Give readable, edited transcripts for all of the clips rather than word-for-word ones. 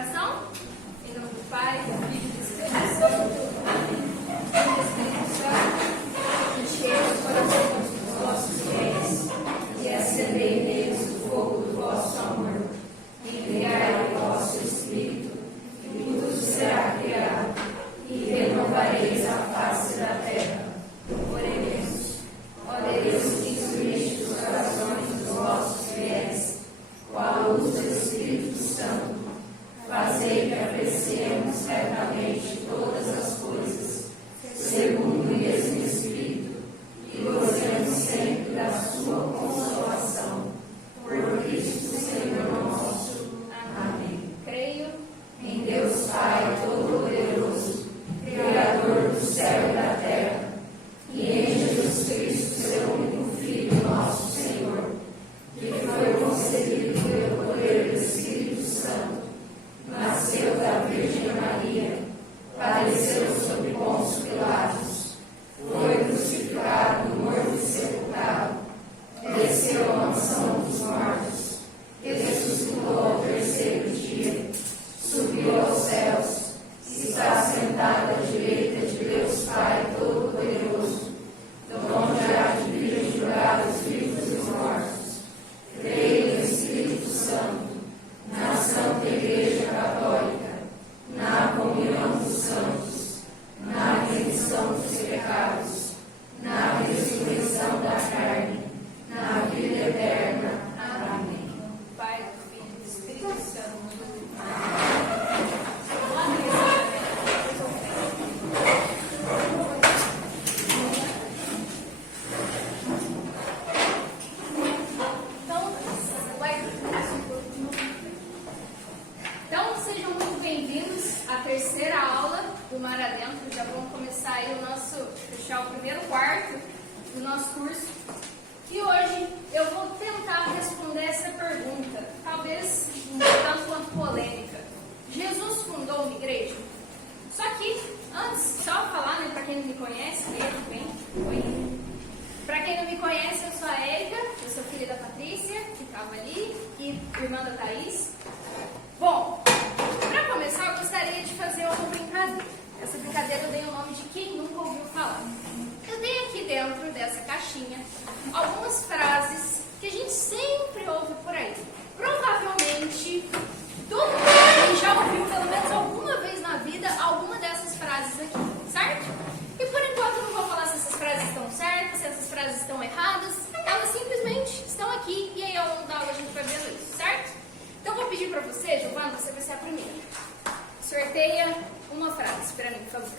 Oração? Em nome do Pai, do Filho e do Espírito Santo. Amém. Espírito Santo, enchei os corações dos vossos fiéis e acendei neles o fogo do vosso amor. Enviai o vosso Espírito, e tudo será criado, e renovareis a face da terra. Oremos. Ó Deus, que instruíste os corações dos vossos fiéis, com a luz do Espírito Santo, fazei que apreciemos certamente todas as coisas, segundo o mesmo Espírito, e gozemos sempre da sua consolação. Por Cristo Senhor nosso. Amém. Creio em Deus Pai Todo-Poderoso, Criador do céu e da terra, e em Jesus Cristo, seu único Filho, nosso Senhor, que foi concebido pelo poder do Espírito Santo, nasceu da Virgem Maria, padeceu sob Pôncio Pilatos, foi crucificado, morto e sepultado, desceu à mansão dos mortos, ressuscitou ao terceiro dia, subiu aos céus, está sentado à direita de Deus Pai Todo-Poderoso, de onde há de vir julgar os vivos e os mortos. Creio no Espírito Santo, na Santa Igreja Católica, na comunhão dos santos, na remissão dos pecados, na ressurreição da carne, na vida eterna. Amém. Pai, do Filho e do Espírito Santo. Então, sejam muito bem-vindos à terceira aula do Mar Adentro. Já vamos começar aí fechar o primeiro quarto do nosso curso. E hoje eu vou tentar responder essa pergunta, talvez um tanto quanto polêmica. Jesus fundou uma igreja? Só que, antes, só falar, para quem não me conhece, oi. Para quem não me conhece, eu sou a Érica, eu sou filha da Patrícia, que estava ali, e irmã da Thaís. Bom, para começar, eu gostaria de fazer uma brincadeira. Essa brincadeira eu dei o nome de quem nunca ouviu falar. Eu dei aqui dentro dessa caixinha algumas frases que a gente sempre ouve por aí. Provavelmente, todo mundo já ouviu pelo menos alguma vez na vida alguma dessas frases aqui, certo? E por enquanto eu não vou falar se essas frases estão certas, se essas frases estão erradas. Elas simplesmente estão aqui e aí ao longo da aula a gente vai vendo isso, certo? Então eu vou pedir para você, Giovana, você vai ser a primeira. Sorteia uma frase para mim, por favor.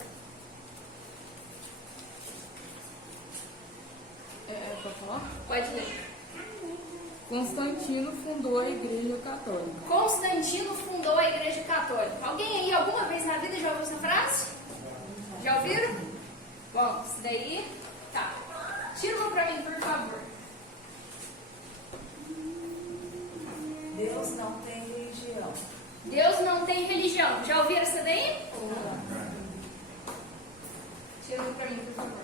Pode falar? Pode ler. Constantino fundou a Igreja Católica. Constantino fundou a Igreja Católica. Alguém aí alguma vez na vida já ouviu essa frase? Já ouviram? Bom, isso daí... Tá. Tira uma pra mim, por favor. Deus não tem religião. Deus não tem religião. Já ouviram essa daí? Tira uma pra mim, por favor.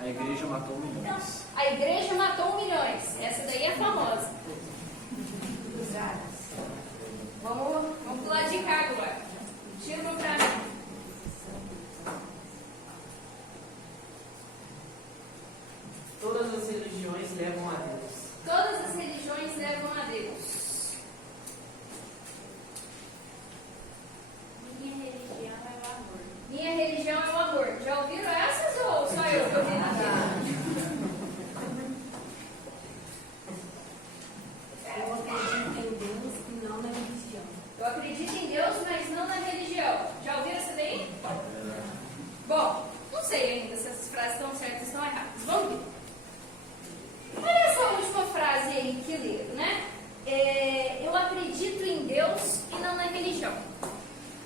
A igreja matou milhões. A igreja matou milhões. Essa daí é famosa. Vamos pular de cá agora. Tira uma pra mim. Todas as religiões levam a Deus. Todas as religiões levam a Deus. Minha religião é o amor. Minha religião é o amor. Já ouviram essas ou só eu que ouvi na vida? Eu acredito em Deus e não na religião. Eu acredito em Deus, mas não na religião. Já ouviram essa daí? Bom, não sei ainda se essas frases estão certas ou estão erradas. Vamos ver. Olha essa última frase aí que leram, né? Eu acredito em Deus e não na religião.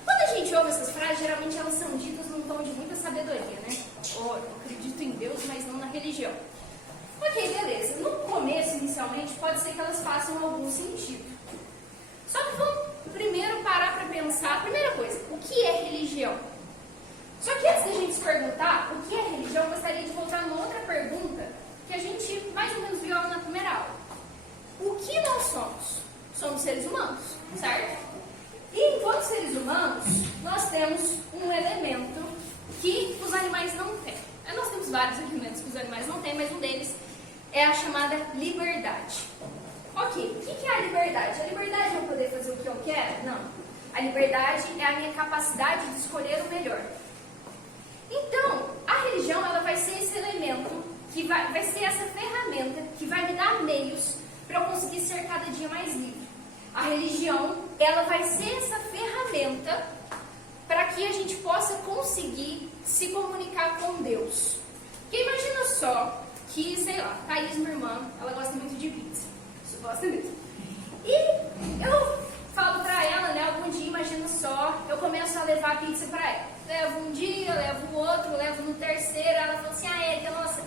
Quando a gente ouve essas frases, geralmente elas são ditas num tom de muita sabedoria, né? Ou eu acredito em Deus, mas não na religião. Ok, beleza. No começo, inicialmente, pode ser que elas façam algum sentido. Só que vamos primeiro parar para pensar. Primeira coisa, o que é religião? Só que antes da gente se perguntar o que é religião, eu gostaria de voltar numa outra pergunta que a gente mais ou menos viu na primeira aula. O que nós somos? Somos seres humanos, certo? E enquanto seres humanos, nós temos um elemento que os animais não têm. Nós temos vários elementos que os animais não têm, mas um deles é a chamada liberdade. Ok, o que é a liberdade? A liberdade é eu poder fazer o que eu quero? Não. A liberdade é a minha capacidade de escolher o melhor. Então, a religião ela vai ser esse elemento, que vai ser essa ferramenta que vai me dar meios para eu conseguir ser cada dia mais livre. A religião ela vai ser essa ferramenta para que a gente possa conseguir se comunicar com Deus. Porque imagina só que, sei lá, Thaís, minha irmã, ela gosta muito de pizza. Isso gosta muito. E eu falo pra ela, né, algum dia, imagina só, eu começo a levar pizza pra ela. Levo um dia, levo o outro, levo no terceiro, ela fala assim, Érica, nossa,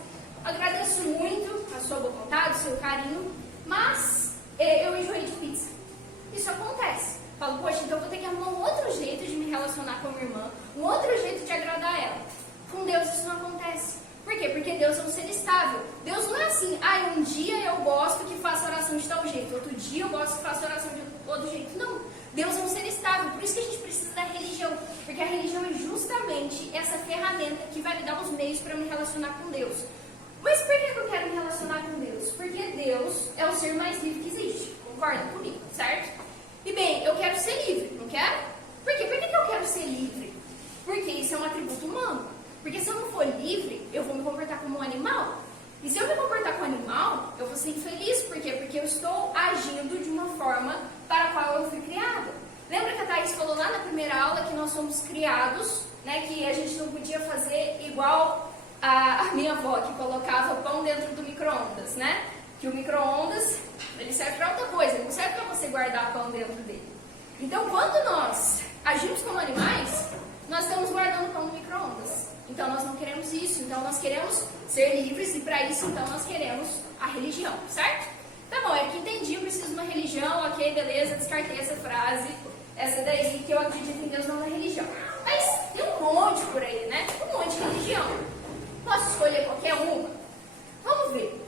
agradeço muito a sua boa vontade, o seu carinho, mas eu enjoei de pizza. Isso acontece. Falo, poxa, então eu vou ter que arrumar um outro jeito de me relacionar com a minha irmã, um outro jeito de agradar ela. Com Deus isso não acontece. Por quê? Porque Deus é um ser estável. Deus não é assim, um dia eu gosto que faça oração de tal jeito, outro dia eu gosto que faça oração de outro jeito. Não. Deus é um ser estável. Por isso que a gente precisa da religião. Porque a religião é justamente essa ferramenta que vai me dar os meios para me relacionar com Deus. Mas por que eu quero me relacionar com Deus? Porque Deus é o ser mais livre que existe. Concorda comigo, certo? E bem, eu quero ser livre, não quero? Por quê? Por que eu quero ser livre? Porque isso é um atributo humano. Porque se eu não for livre, eu vou me comportar como um animal. E se eu me comportar como animal, eu vou ser infeliz. Por quê? Porque eu estou agindo de uma forma para a qual eu fui criada. Lembra que a Thaís falou lá na primeira aula que nós somos criados, né? Que a gente não podia fazer igual a minha avó, que colocava pão dentro do micro-ondas, né? Que o micro-ondas, ele serve para outra coisa, ele não serve para você guardar pão dentro dele. Então, quando nós agimos como animais, nós estamos guardando pão no micro-ondas. Então, nós não queremos isso. Então, nós queremos ser livres e, para isso, então, nós queremos a religião, certo? Tá bom, é que entendi, eu preciso de uma religião, ok, beleza, descartei essa frase, essa daí, que eu acredito em Deus, não na religião. Mas tem um monte por aí, né? Um monte de religião. Posso escolher qualquer uma? Vamos ver.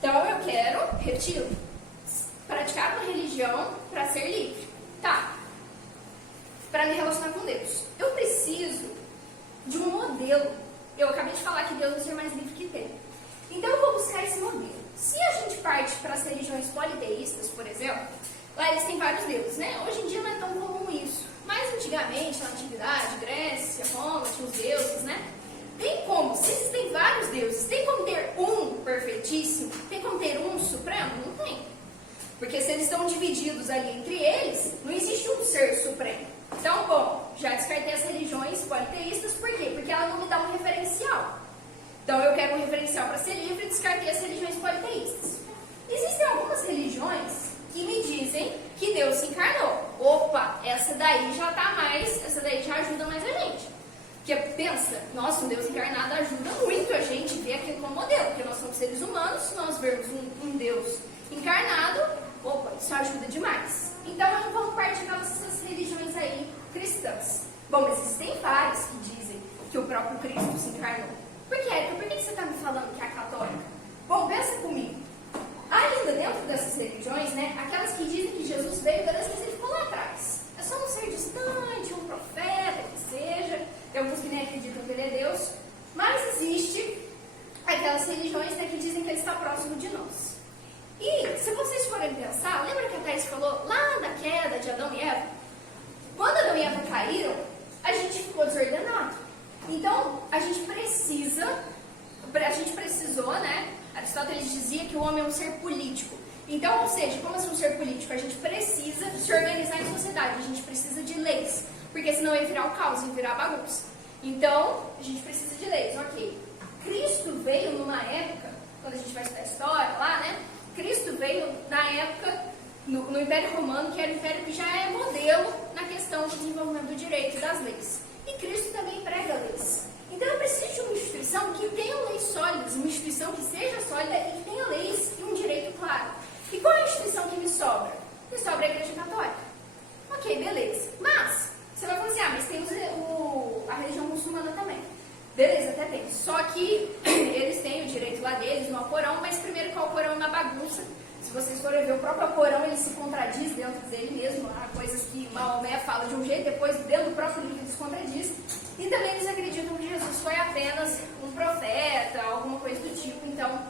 Então, eu quero, repetindo, praticar uma religião para ser livre. Tá. Para me relacionar com Deus. Eu preciso de um modelo. Eu acabei de falar que Deus é o ser mais livre que tem. Então, eu vou buscar esse modelo. Se a gente parte para as religiões politeístas, por exemplo, lá eles têm vários deuses, né? Hoje em dia não é tão comum isso. Mas antigamente, na antiguidade, Grécia, Roma, tinha os deuses, né? Tem como, se existem vários deuses, tem como ter um perfeitíssimo? Tem como ter um supremo? Não tem. Porque se eles estão divididos ali entre eles, não existe um ser supremo. Então, bom, já descartei as religiões politeístas, por quê? Porque ela não me dá um referencial. Então, eu quero um referencial para ser livre e descartei as religiões politeístas. Existem algumas religiões que me dizem que Deus se encarnou. Opa, essa daí já tá mais, essa daí já ajuda mais a gente. Porque pensa, nossa, um Deus encarnado ajuda muito a gente ver aquilo como modelo, porque nós somos seres humanos, se nós vermos um Deus encarnado, opa, isso ajuda demais. Então, vamos partir dessas religiões aí cristãs. Bom, mas existem várias que dizem que o próprio Cristo se encarnou. Por que, Érica? Por que você está me falando que é a católica? Bom, pensa comigo. Ainda dentro dessas religiões, né, aquelas que dizem que Jesus veio, beleza, mas ele ficou lá atrás. É só um ser distante, um profeta, que seja. Tem alguns que nem acreditam que ele é Deus. Mas existe aquelas religiões, né, que dizem que ele está próximo de nós. E, se vocês forem pensar, lembra que a Thaís falou lá na queda de Adão e Eva? Quando Adão e Eva caíram, a gente ficou desordenado. Então, a gente precisou, né? Aristóteles dizia que o homem é um ser político. Então, ou seja, como assim um ser político? A gente precisa se organizar em sociedade, a gente precisa de leis. Porque senão ia virar o caos, ia virar bagunça. Então, a gente precisa de leis, ok. Cristo veio numa época, quando a gente vai estudar história lá, né? Cristo veio na época, no Império Romano, que era um império que já é modelo na questão do desenvolvimento do direito e das leis. E Cristo também prega leis. Então eu preciso de uma instituição que tenha leis sólidas, uma instituição que seja sólida e que tenha leis e um direito claro. E qual é a instituição que me sobra? Me sobra a Igreja Católica. Ok, beleza. Mas, você vai falar assim, mas tem a religião muçulmana também. Beleza, até tem. Só que eles têm o direito lá deles, no Alcorão, mas primeiro que o Alcorão é uma bagunça. Se Se vocês forem ver o próprio Corão, ele se contradiz dentro dele mesmo. Há coisas que Maomé fala de um jeito, depois dentro do próprio livro ele se contradiz. E também eles acreditam que Jesus foi apenas um profeta, alguma coisa do tipo. Então,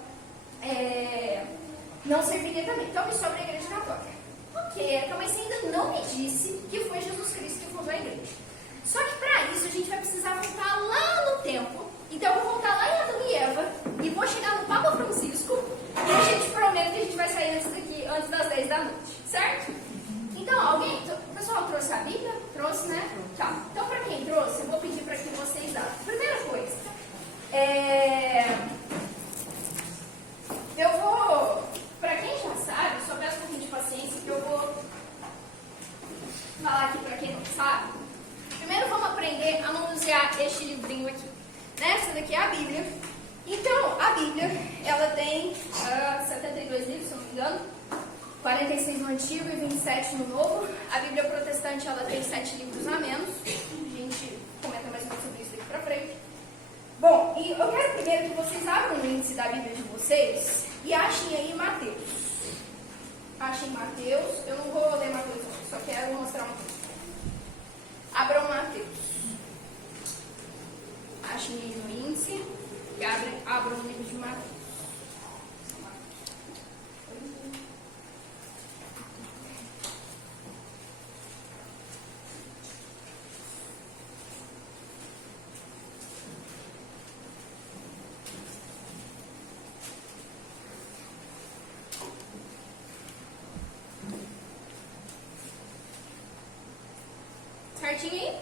não serviria também. Então, me sobra a igreja católica. Ok, Érica, mas você ainda não me disse que foi Jesus Cristo que fundou a igreja. Só que para isso a gente vai precisar voltar lá no tempo. Então eu vou voltar lá em Adão e Eva e vou chegar no Papa Francisco e a gente promete que a gente vai sair antes das 10 da noite, certo? Então, o pessoal trouxe a Bíblia? Trouxe, né? Tá. Então, para quem trouxe, eu vou pedir para que vocês abram. Primeira coisa, eu vou, para quem já sabe, só peço um pouquinho de paciência que eu vou falar aqui para quem não sabe. Primeiro vamos aprender a manusear este livrinho aqui. Essa daqui é a Bíblia. Então, a Bíblia, ela tem 72 livros, se eu não me engano, 46 no Antigo e 27 no Novo. A Bíblia protestante, ela tem 7 livros a menos. A gente comenta mais ou menos sobre isso daqui pra frente. Bom, e eu quero primeiro que vocês abram o índice da Bíblia de vocês e achem aí Mateus. Achem Mateus. Eu não vou ler Mateus, só quero mostrar uma coisa. Abram Mateus. Achem aí no índice e abram o livro de Mateus. Certinho aí?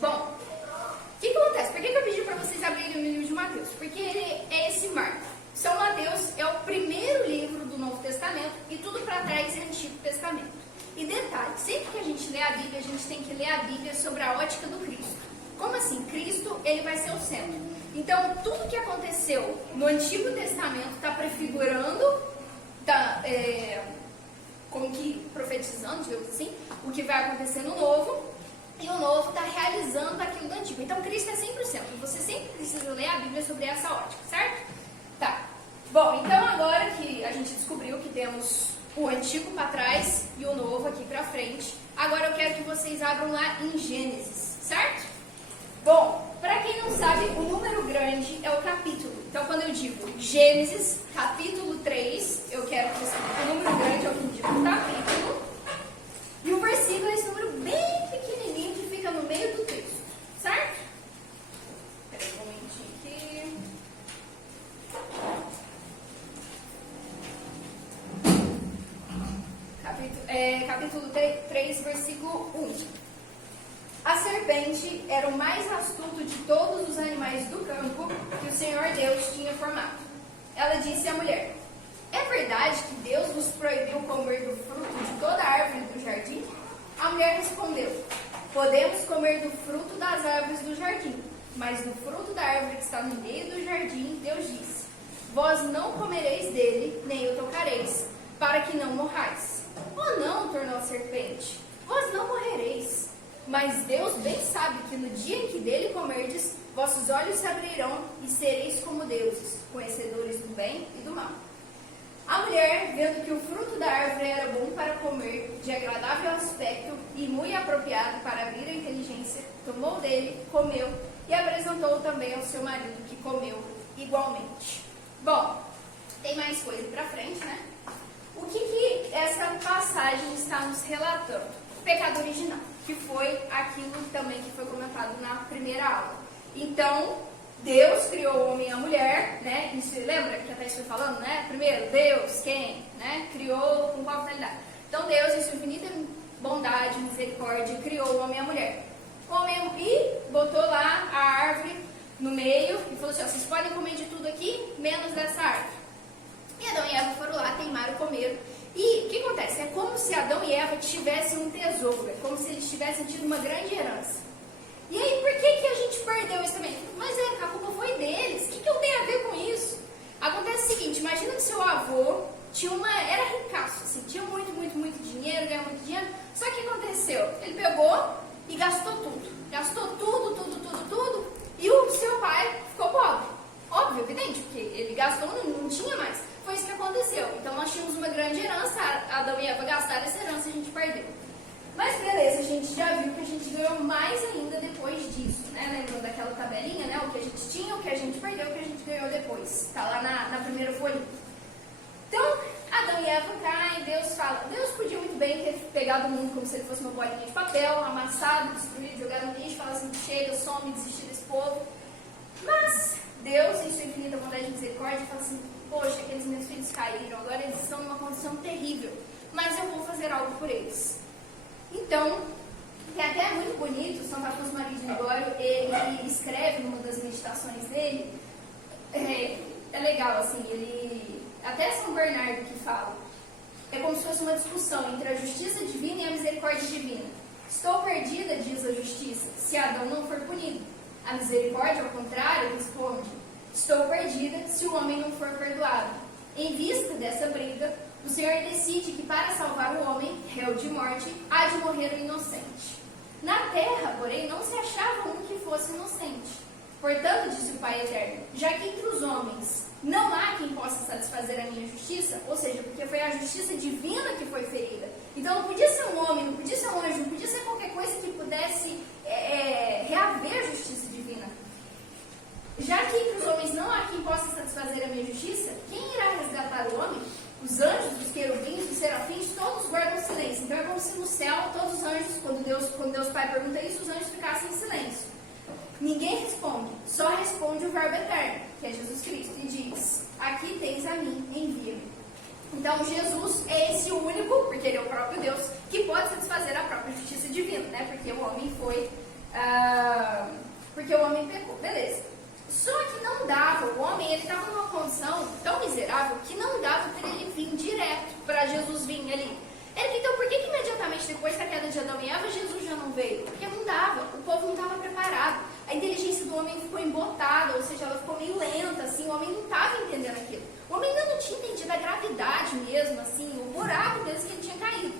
Bom, o que acontece? Por que eu pedi para vocês abrirem o livro de Mateus? Porque ele é esse marco. São Mateus é o primeiro livro do Novo Testamento e tudo para trás é Antigo Testamento. E detalhe, sempre que a gente lê a Bíblia, a gente tem que ler a Bíblia sobre a ótica do Cristo. Como assim? Cristo, ele vai ser o centro. Então, tudo que aconteceu no Antigo Testamento está prefigurando, como que profetizando, digamos assim, o que vai acontecer no Novo. E o Novo está realizando aquilo do Antigo. Então, Cristo é sempre o centro. Você sempre precisa ler a Bíblia sobre essa ótica, certo? Tá. Bom, então agora que a gente descobriu que temos o Antigo para trás e o Novo aqui para frente, agora eu quero que vocês abram lá em Gênesis, certo? Bom, para quem não sabe, o número grande é o capítulo. Então, quando eu digo Gênesis, capítulo 3, eu quero que você... O número grande é o que indica o capítulo. E o versículo é esse número bem pequenininho que fica no meio do texto, certo? Espera um momentinho aqui. Capítulo 3, versículo 1. A serpente era o mais astuto de todos os animais do campo que o Senhor Deus tinha formado. Ela disse à mulher: é verdade que Deus vos proibiu comer do fruto de toda árvore do jardim? A mulher respondeu: podemos comer do fruto das árvores do jardim, mas do fruto da árvore que está no meio do jardim, Deus disse: vós não comereis dele, nem o tocareis, para que não morrais. Oh não, tornou a serpente, vós não morrereis. Mas Deus bem sabe que no dia em que dele comerdes, vossos olhos se abrirão e sereis como deuses, conhecedores do bem e do mal. A mulher, vendo que o fruto da árvore era bom para comer, de agradável aspecto e muito apropriado para abrir a inteligência, tomou dele, comeu e apresentou também ao seu marido, que comeu igualmente. Bom, tem mais coisa para frente, né? O que essa passagem está nos relatando? O pecado original, que foi aquilo também que foi comentado na primeira aula. Então, Deus criou o homem e a mulher, né? Isso, lembra que a Thais foi falando, né? Primeiro, Deus, quem? Né? Criou com qual finalidade? Então, Deus, em sua infinita bondade e misericórdia, criou o homem e a mulher. E botou lá a árvore no meio e falou assim: ó, vocês podem comer de tudo aqui, menos dessa árvore. E Adão e Eva foram lá, teimaram, comeram. E o que acontece? É como se Adão e Eva tivessem um tesouro, é como se eles tivessem tido uma grande herança. E aí, por que a gente perdeu isso também? Mas a culpa foi deles. O que eu tenho a ver com isso? Acontece o seguinte: imagina que seu avô era ricaço, assim, tinha muito dinheiro, ganhava muito dinheiro. Só que o que aconteceu? Ele pegou e gastou tudo. Gastou tudo. E o seu pai ficou pobre. Óbvio, evidente, porque ele gastou, não tinha mais. Foi isso que aconteceu. Então nós tínhamos uma gente já viu que a gente ganhou mais ainda depois disso, né? Lembrando daquela tabelinha, né? O que a gente tinha, o que a gente perdeu, o que a gente ganhou depois. Tá lá na primeira folha. Então, Adão e Eva caem, Deus fala. Deus podia muito bem ter pegado o mundo como se ele fosse uma bolinha de papel, amassado, destruído, jogado no lixo, falado assim, chega, some, desistir desse povo. Mas Deus, em sua infinita bondade e misericórdia, fala assim, poxa, aqueles meus filhos caíram, agora eles estão numa condição terrível, mas eu vou fazer algo por eles. Então, que é até muito bonito, São Afonso Maria de Ligório, ele escreve numa das meditações dele, é legal, assim, ele, até São Bernardo que fala, é como se fosse uma discussão entre a justiça divina e a misericórdia divina. Estou perdida, diz a justiça, se Adão não for punido. A misericórdia, ao contrário, responde, estou perdida se o homem não for perdoado. Em vista dessa briga, o Senhor decide que para salvar o homem, réu de morte, há de morrer o inocente. Na terra, porém, não se achava um que fosse inocente. Portanto, disse o Pai Eterno, já que entre os homens não há quem possa satisfazer a minha justiça, ou seja, porque foi a justiça divina que foi ferida. Então não podia ser um homem, não podia ser um anjo, não podia ser qualquer coisa que pudesse reaver a justiça divina. Já que entre os homens não há quem possa satisfazer a minha justiça, quem irá resgatar o homem? Os anjos, os querubins, os serafins, todos guardam silêncio. Então é como se no céu, todos os anjos, quando Deus Pai pergunta isso, os anjos ficassem em silêncio. Ninguém responde, só responde o Verbo Eterno, que é Jesus Cristo, e diz, aqui tens a mim, envia-me. Então Jesus é esse único, porque ele é o próprio Deus, que pode satisfazer a própria justiça divina, né? Porque o homem porque o homem pecou, beleza. Só que não dava, o homem ele estava numa condição tão miserável que não dava para ele vir direto, para Jesus vir ali. Então por que imediatamente depois da queda de Adão e Eva, Jesus já não veio? Porque não dava, o povo não estava preparado. A inteligência do homem ficou embotada, ou seja, ela ficou meio lenta, assim, o homem não estava entendendo aquilo. O homem ainda não tinha entendido a gravidade mesmo, assim, o buraco mesmo que ele tinha caído.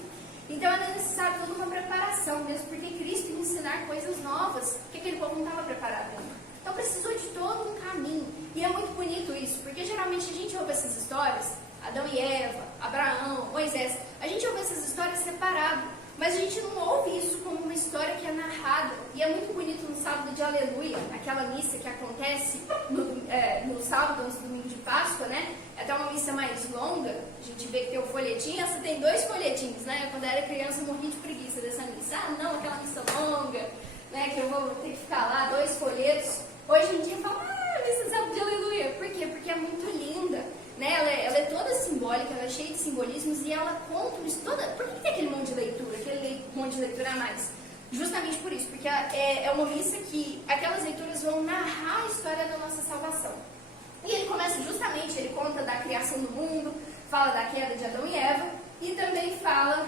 Então era necessário toda uma preparação mesmo, porque Cristo ia ensinar coisas novas, que aquele povo não estava preparado ainda. Então precisou de todo um caminho. E é muito bonito isso, porque geralmente a gente ouve essas histórias, Adão e Eva, Abraão, Moisés, a gente ouve essas histórias separado, mas a gente não ouve isso como uma história que é narrada. E é muito bonito no sábado de Aleluia, aquela missa que acontece no sábado, no domingo de Páscoa, né? É até uma missa mais longa, a gente vê que tem o folhetinho, essa tem 2 folhetinhos, né? Quando eu era criança eu morri de preguiça dessa missa. Ah, não, aquela missa longa, né? Que eu vou ter que ficar lá, 2 folhetos. Hoje em dia eu falo, missa sábado de Aleluia. Por quê? Porque é muito linda. Né? Ela é toda simbólica, ela é cheia de simbolismos e ela conta isso toda. Por que tem aquele monte de leitura, aquele monte de leitura a mais? Justamente por isso, porque é uma missa que aquelas leituras vão narrar a história da nossa salvação. E ele começa justamente, ele conta da criação do mundo, fala da queda de Adão e Eva e também fala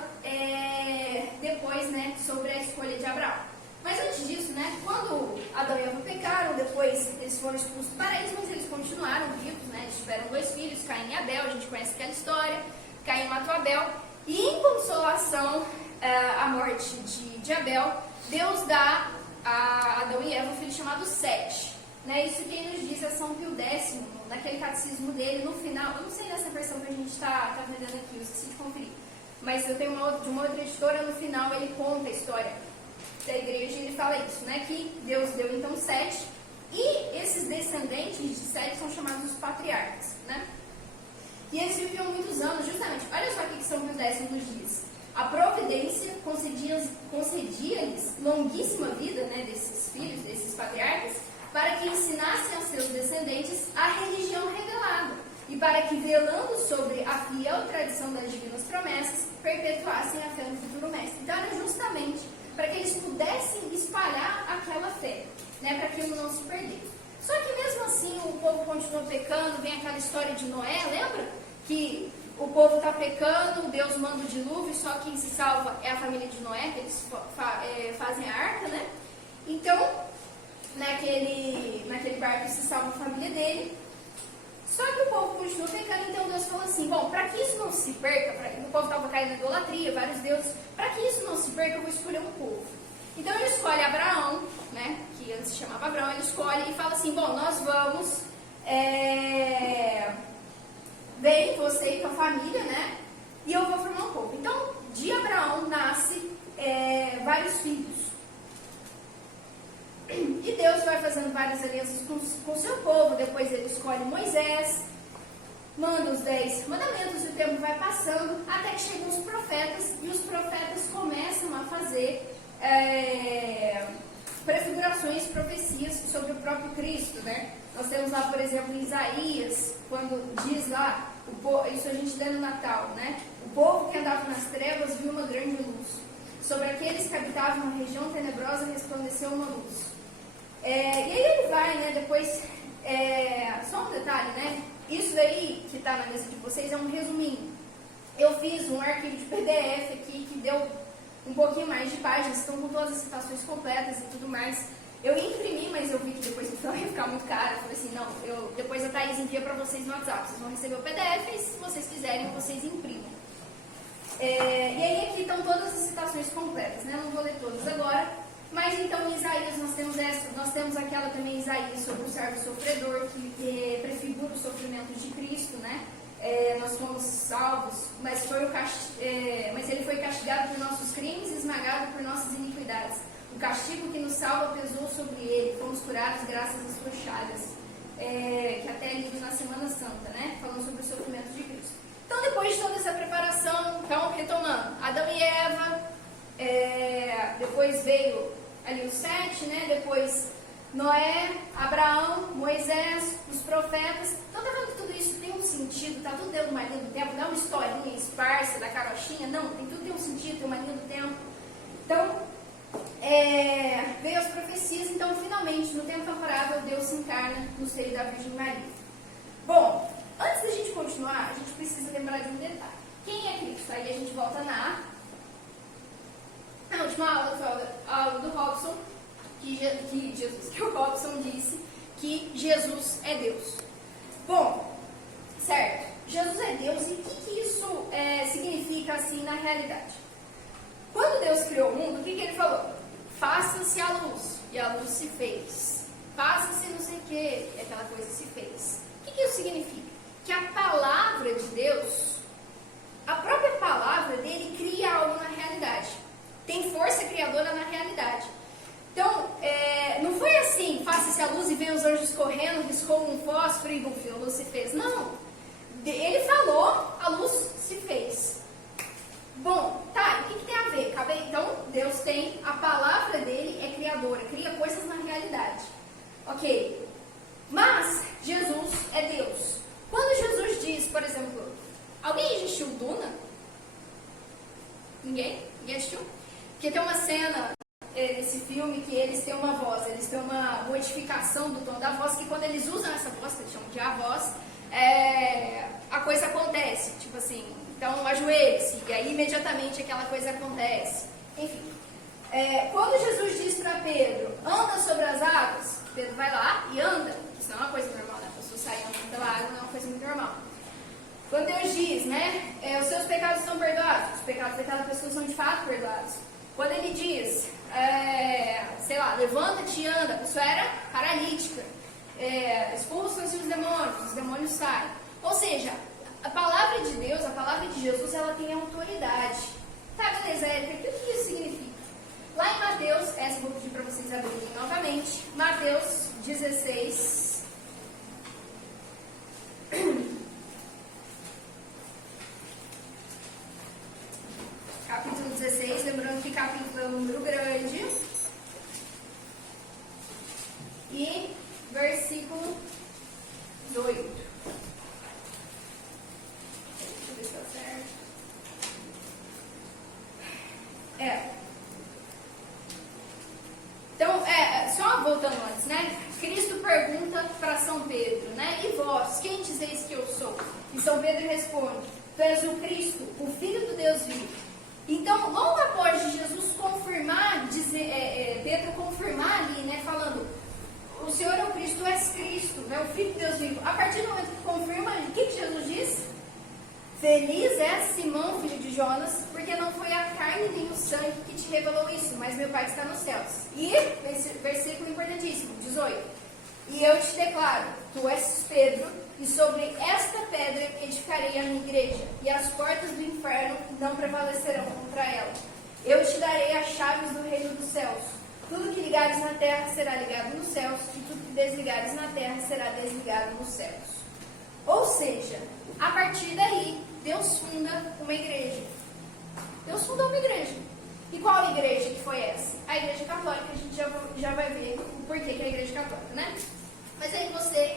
depois, né, sobre a escolha de Abraão. Mas antes disso, né, quando Adão e Eva pecaram, depois eles foram expulsos do paraíso, mas eles continuaram vivos, né, eles tiveram 2 filhos, Caim e Abel, a gente conhece aquela história, Caim matou Abel, e em consolação à morte de Abel, Deus dá a Adão e Eva um filho chamado Sete. Né, isso quem nos diz é São Pio X, naquele catecismo dele, no final, eu não sei nessa versão que a gente está vendendo aqui, eu esqueci de conferir, mas eu tenho de uma outra editora, no final ele conta a história da igreja, ele fala isso, né, que Deus deu então Sete, e esses descendentes de Sete são chamados os patriarcas, né, e eles viviam muitos anos, justamente, olha só o que São Pio X nos diz, a providência concedia-lhes longuíssima vida, né, desses filhos, desses patriarcas, para que ensinassem aos seus descendentes a religião revelada, e para que, velando sobre a fiel tradição das divinas promessas, perpetuassem a fé no futuro mestre. Então era justamente para que eles pudessem espalhar aquela fé, né, para aquilo não se perdesse. Só que mesmo assim o povo continuou pecando, vem aquela história de Noé, lembra? Que o povo está pecando, Deus manda o dilúvio, só quem se salva é a família de Noé, que eles fazem a arca, né? Então, naquele barco se salva a família dele. Só que o povo continuou pecando, então Deus falou assim, bom, para que isso não se perca, o povo estava caindo na idolatria, vários deuses, para que isso não se perca, eu vou escolher um povo. Então ele escolhe Abraão, né, que antes se chamava Abraão, ele escolhe e fala assim, bom, nós vamos, vem você e tua família, né, e eu vou formar um povo. Então, de Abraão nasce vários várias alianças com o seu povo. Depois ele escolhe Moisés, manda os 10 mandamentos, e o tempo vai passando, até que chegam os profetas, e os profetas começam a fazer prefigurações, profecias sobre o próprio Cristo, né? Nós temos lá, por exemplo, Isaías, quando diz lá, isso a gente lê no Natal, né? O povo que andava nas trevas viu uma grande luz. Sobre aqueles que habitavam uma região tenebrosa resplandeceu uma luz. E aí ele vai, né? Depois, só um detalhe, né? Isso daí que está na mesa de vocês é um resuminho. Eu fiz um arquivo de PDF aqui que deu um pouquinho mais de páginas, estão com todas as citações completas e tudo mais. Eu imprimi, mas eu vi que depois no final ia ficar muito caro. Eu falei assim, não, depois a Thaís envia para vocês no WhatsApp. Vocês vão receber o PDF e se vocês quiserem, vocês imprimem. E aí aqui estão todas as citações completas, né? Não vou ler todas agora. Mas então em Isaías nós temos aquela também Isaías sobre o servo sofredor, que prefigura o sofrimento de Cristo, né? Nós fomos salvos, mas ele foi castigado por nossos crimes e esmagado por nossas iniquidades. O castigo que nos salva pesou sobre ele, fomos curados graças às suas chagas, que até é lido na Semana Santa, né? Falando sobre o sofrimento de Cristo. Então, depois de toda essa preparação, então, retomando, Adão e Eva, depois veio ali o 7, né? Depois Noé, Abraão, Moisés, os profetas. Então, tá vendo que tudo isso tem um sentido, tá tudo dentro de uma linha do tempo, não é uma historinha esparsa da carochinha, não, tudo tem um sentido, tem uma linha do tempo. Então, veio as profecias, então, finalmente, no tempo favorável, Deus se encarna no seio da Virgem Maria. Bom, antes da gente continuar, a gente precisa lembrar de um detalhe. Quem é Cristo? Aí a gente volta na última aula, foi a aula do Robson, que o Robson disse que Jesus é Deus. Bom, certo, Jesus é Deus, e o que isso significa assim na realidade? Quando Deus criou o mundo, o que ele falou? Faça-se a luz, e a luz se fez. Faça-se não sei o que, e aquela coisa se fez. O que isso significa? Que a palavra de Deus, a própria palavra dele cria algo na realidade. Tem força criadora na realidade. Então, não foi assim, faça-se a luz e veio os anjos correndo, riscou um fósforo e a luz se fez. Não. Ele falou, a luz se fez. Bom, tá, e o que tem a ver? Então, Deus tem, a palavra dele é criadora, cria coisas na realidade. Ok. Mas, Jesus é Deus. Quando Jesus diz, por exemplo, alguém assistiu Duna? Ninguém? Ninguém assistiu? Porque tem uma cena nesse filme que eles têm uma voz, eles têm uma modificação do tom da voz, que quando eles usam essa voz, que eles chamam de a voz, a coisa acontece, tipo assim, então ajoelhe-se, e aí imediatamente aquela coisa acontece. Enfim, quando Jesus diz para Pedro, anda sobre as águas, Pedro vai lá e anda. Isso não é uma coisa normal, né? A pessoa sair andando pela água não é uma coisa muito normal. Quando Deus diz, né, os seus pecados estão perdoados, os pecados daquela pessoa são de fato perdoados. Quando ele diz, sei lá, levanta-te e anda, a pessoa era paralítica, expulsam-se os demônios saem. Ou seja, a palavra de Deus, a palavra de Jesus, ela tem autoridade. Tá, beleza, Érica, o que isso significa? Lá em Mateus, essa eu vou pedir para vocês abrirem novamente, Mateus 16, capítulo 16, lembrando que capítulo é um número grande, e versículo 18. Deixa eu ver se tá certo. Então, só voltando antes, né? Cristo pergunta para São Pedro, né? E vós, quem dizeis que eu sou? E São Pedro responde, tu és o Cristo, o Filho do Deus vivo. Então, logo após de Jesus confirmar, Pedro confirmar ali, né? Falando, o Senhor é o Cristo, tu és Cristo, né? O Filho de Deus vivo. A partir do momento que confirma, o que Jesus diz? Feliz é Simão, filho de Jonas, porque não foi a carne nem o sangue que te revelou isso, mas meu Pai que está nos céus. E, versículo importantíssimo, 18. E eu te declaro, tu és Pedro, e sobre esta pedra edificarei a minha igreja, e as portas do inferno não prevalecerão contra ela. Eu te darei as chaves do reino dos céus. Tudo que ligares na terra será ligado nos céus, e tudo que desligares na terra será desligado nos céus. Ou seja, a partir daí, Deus funda uma igreja. Deus fundou uma igreja. E qual igreja que foi essa? A Igreja Católica. A gente já vai ver o porquê que é a Igreja Católica, né? Mas aí você...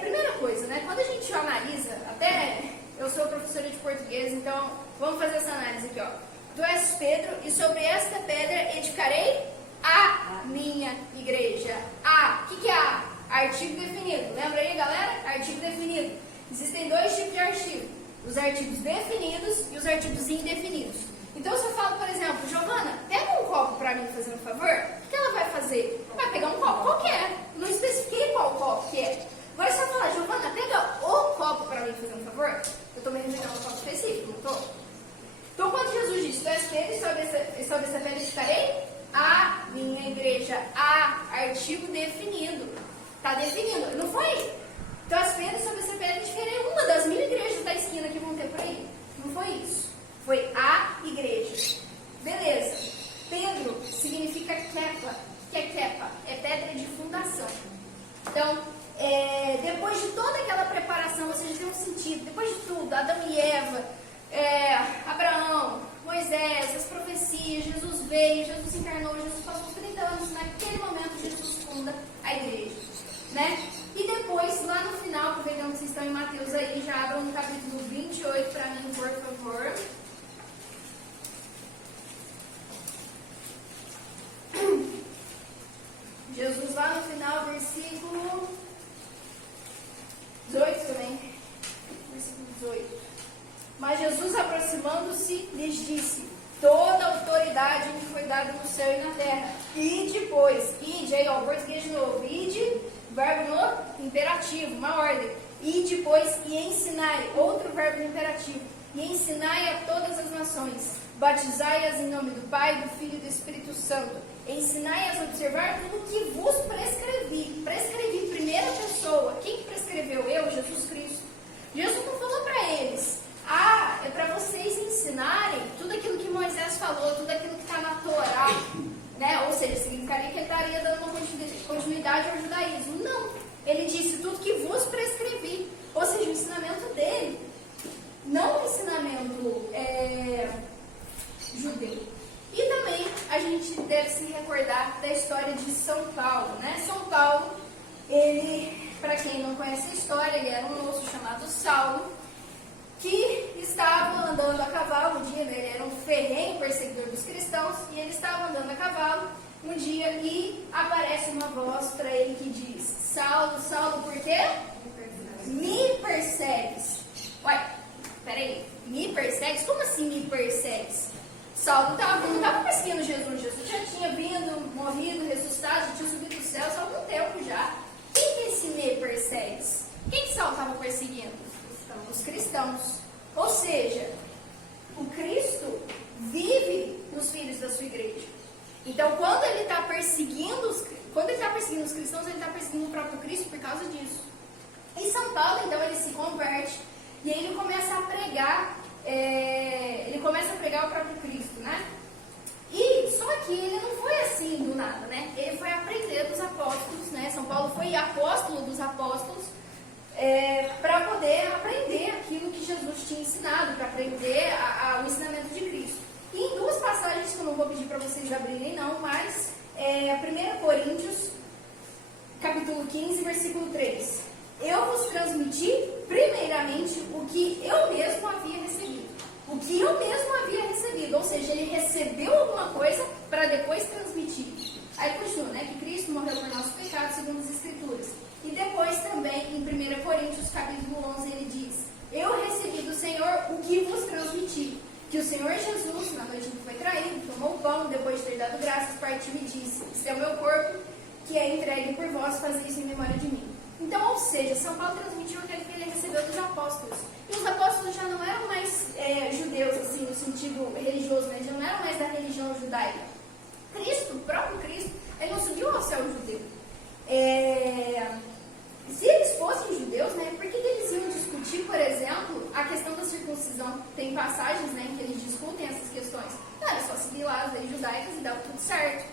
primeira coisa, né? Quando a gente analisa, até eu sou professora de português, então vamos fazer essa análise aqui, ó. Tu és Pedro, e sobre esta pedra edificarei a minha igreja. O que é a? Artigo definido. Lembra aí, galera? Artigo definido. Existem dois tipos de artigo. Os artigos definidos e os artigos indefinidos. Então, se eu falo, por exemplo, Giovana, pega um copo para mim, fazendo um favor, o que ela vai fazer? Vai pegar um copo qualquer. Não especifiquei qual copo que é. Agora, se eu falar, Giovana, pega o copo para mim, fazendo um favor, eu estou me referindo a um copo específico, não estou? Então, quando Jesus disse, tu és Pedro, e sobre essa pedra edificarei a minha igreja. Artigo definido. Está definido. Não foi? Tu és Pedro, sobre essa pedra edificarei uma das 1000 igrejas da esquina que vão ter por aí. Não foi isso. Foi a igreja. Beleza. Pedro significa kepa. O que é kepa? É pedra de fundação. Então, depois de toda aquela preparação, vocês deu um sentido. Depois de tudo, Adão e Eva, Abraão, Moisés, as profecias, Jesus veio, Jesus encarnou, Jesus passou 30 anos. Naquele momento, Jesus funda a igreja. Né? E depois, lá no final, aproveitando que vocês estão em Mateus aí, já abram no capítulo 28 para mim, por favor. Jesus lá no final, versículo 18 também. Versículo 18. Mas Jesus, aproximando-se, lhes disse: toda autoridade me foi dada no céu e na terra. E depois, ide, aí ó, português de novo, ide, verbo no imperativo, uma ordem. E depois, e ensinai, outro verbo no imperativo. E ensinai a todas as nações. Batizai-as em nome do Pai, do Filho e do Espírito Santo. Ensinai-as a observar tudo o que vos prescrevi. Prescrevi, primeira pessoa. Quem que prescreveu? Eu, Jesus Cristo. Jesus não falou para eles: é para vocês ensinarem tudo aquilo que Moisés falou, tudo aquilo que está na Torá. Né? Ou seja, significaria que ele estaria dando uma continuidade ao judaísmo. Não. Ele disse tudo que vos prescrevi. Ou seja, o ensinamento dele, não o ensinamento judeu. E também a gente deve se recordar da história de São Paulo. Né? São Paulo, ele, para quem não conhece a história, ele era um moço chamado Saulo, que estava andando a cavalo um dia, né? Ele era um ferrenho perseguidor dos cristãos, e ele estava andando a cavalo um dia e aparece uma voz para ele que diz: Saulo, Saulo, por quê? Me persegues. Ué, peraí, me persegues? Como assim me persegues? Saulo não estava perseguindo Jesus. Jesus já tinha vindo, morrido, ressuscitado, já tinha subido dos céus há algum tempo já. Quem que é esse me persegues? Quem que Saulo estava perseguindo? Os cristãos. Ou seja, o Cristo vive nos filhos da sua igreja. Então, quando ele está perseguindo os cristãos, ele está perseguindo o próprio Cristo por causa disso. Em São Paulo, então, ele se converte e aí ele começa a pregar, o próprio Cristo, né? E só que ele não foi assim do nada, né? Ele foi aprender dos apóstolos, né? São Paulo foi apóstolo dos apóstolos, para poder aprender aquilo que Jesus tinha ensinado, para aprender o ensinamento de Cristo. E em duas passagens que eu não vou pedir para vocês abrirem não, mas 1 Coríntios, capítulo 15, versículo 3. Eu vos transmiti primeiramente o que eu mesmo havia recebido. O que eu mesmo havia recebido, ou seja, ele recebeu alguma coisa para depois transmitir. Aí continua, né, que Cristo morreu por nossos pecados segundo as Escrituras. E depois também, em 1 Coríntios, capítulo 11, ele diz: eu recebi do Senhor o que vos transmiti, que o Senhor Jesus, na noite em que foi traído, tomou o pão, depois de ter dado graças, partiu e disse: este é o meu corpo, que é entregue por vós, fazei isso em memória de mim. Então, ou seja, São Paulo transmitiu aquilo que ele recebeu dos apóstolos. E os apóstolos já não eram mais judeus, assim, no sentido religioso, né? Já não eram mais da religião judaica. Cristo, o próprio Cristo, ele não subiu ao céu judeu. Se eles fossem judeus, né, por que eles iam discutir, por exemplo, a questão da circuncisão? Tem passagens, né, em que eles discutem essas questões. Não, era só seguir lá as leis judaicas e dava tudo certo.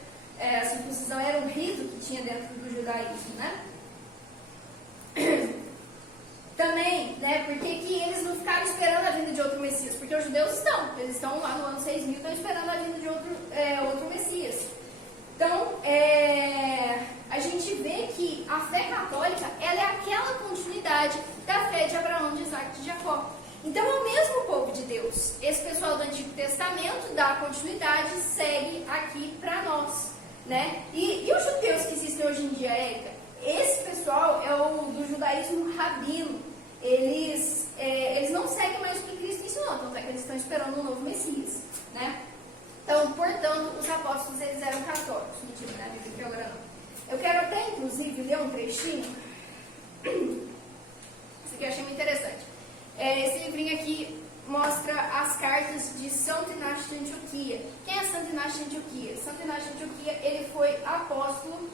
6.000 estão esperando a vinda de outro Messias. Então, a gente vê que a fé católica, ela é aquela continuidade da fé de Abraão, de Isaac e de Jacó. Então, é o mesmo povo de Deus. Esse pessoal do Antigo Testamento dá continuidade, segue aqui para nós, né? E os judeus que existem hoje em dia, Érica? Esse pessoal é o do judaísmo rabino. Eles não seguem mais o que Cristo ensinou, tanto é que eles estão esperando um novo Messias, né? Então, portanto, os apóstolos, eles eram católicos. Mentira, né? A Bíblia que agora não. Eu quero até, inclusive, ler um trechinho. Isso aqui eu achei muito interessante. Esse livrinho aqui mostra as cartas de Santo Inácio de Antioquia. Quem é Santo Inácio de Antioquia? Santo Inácio de Antioquia, ele foi apóstolo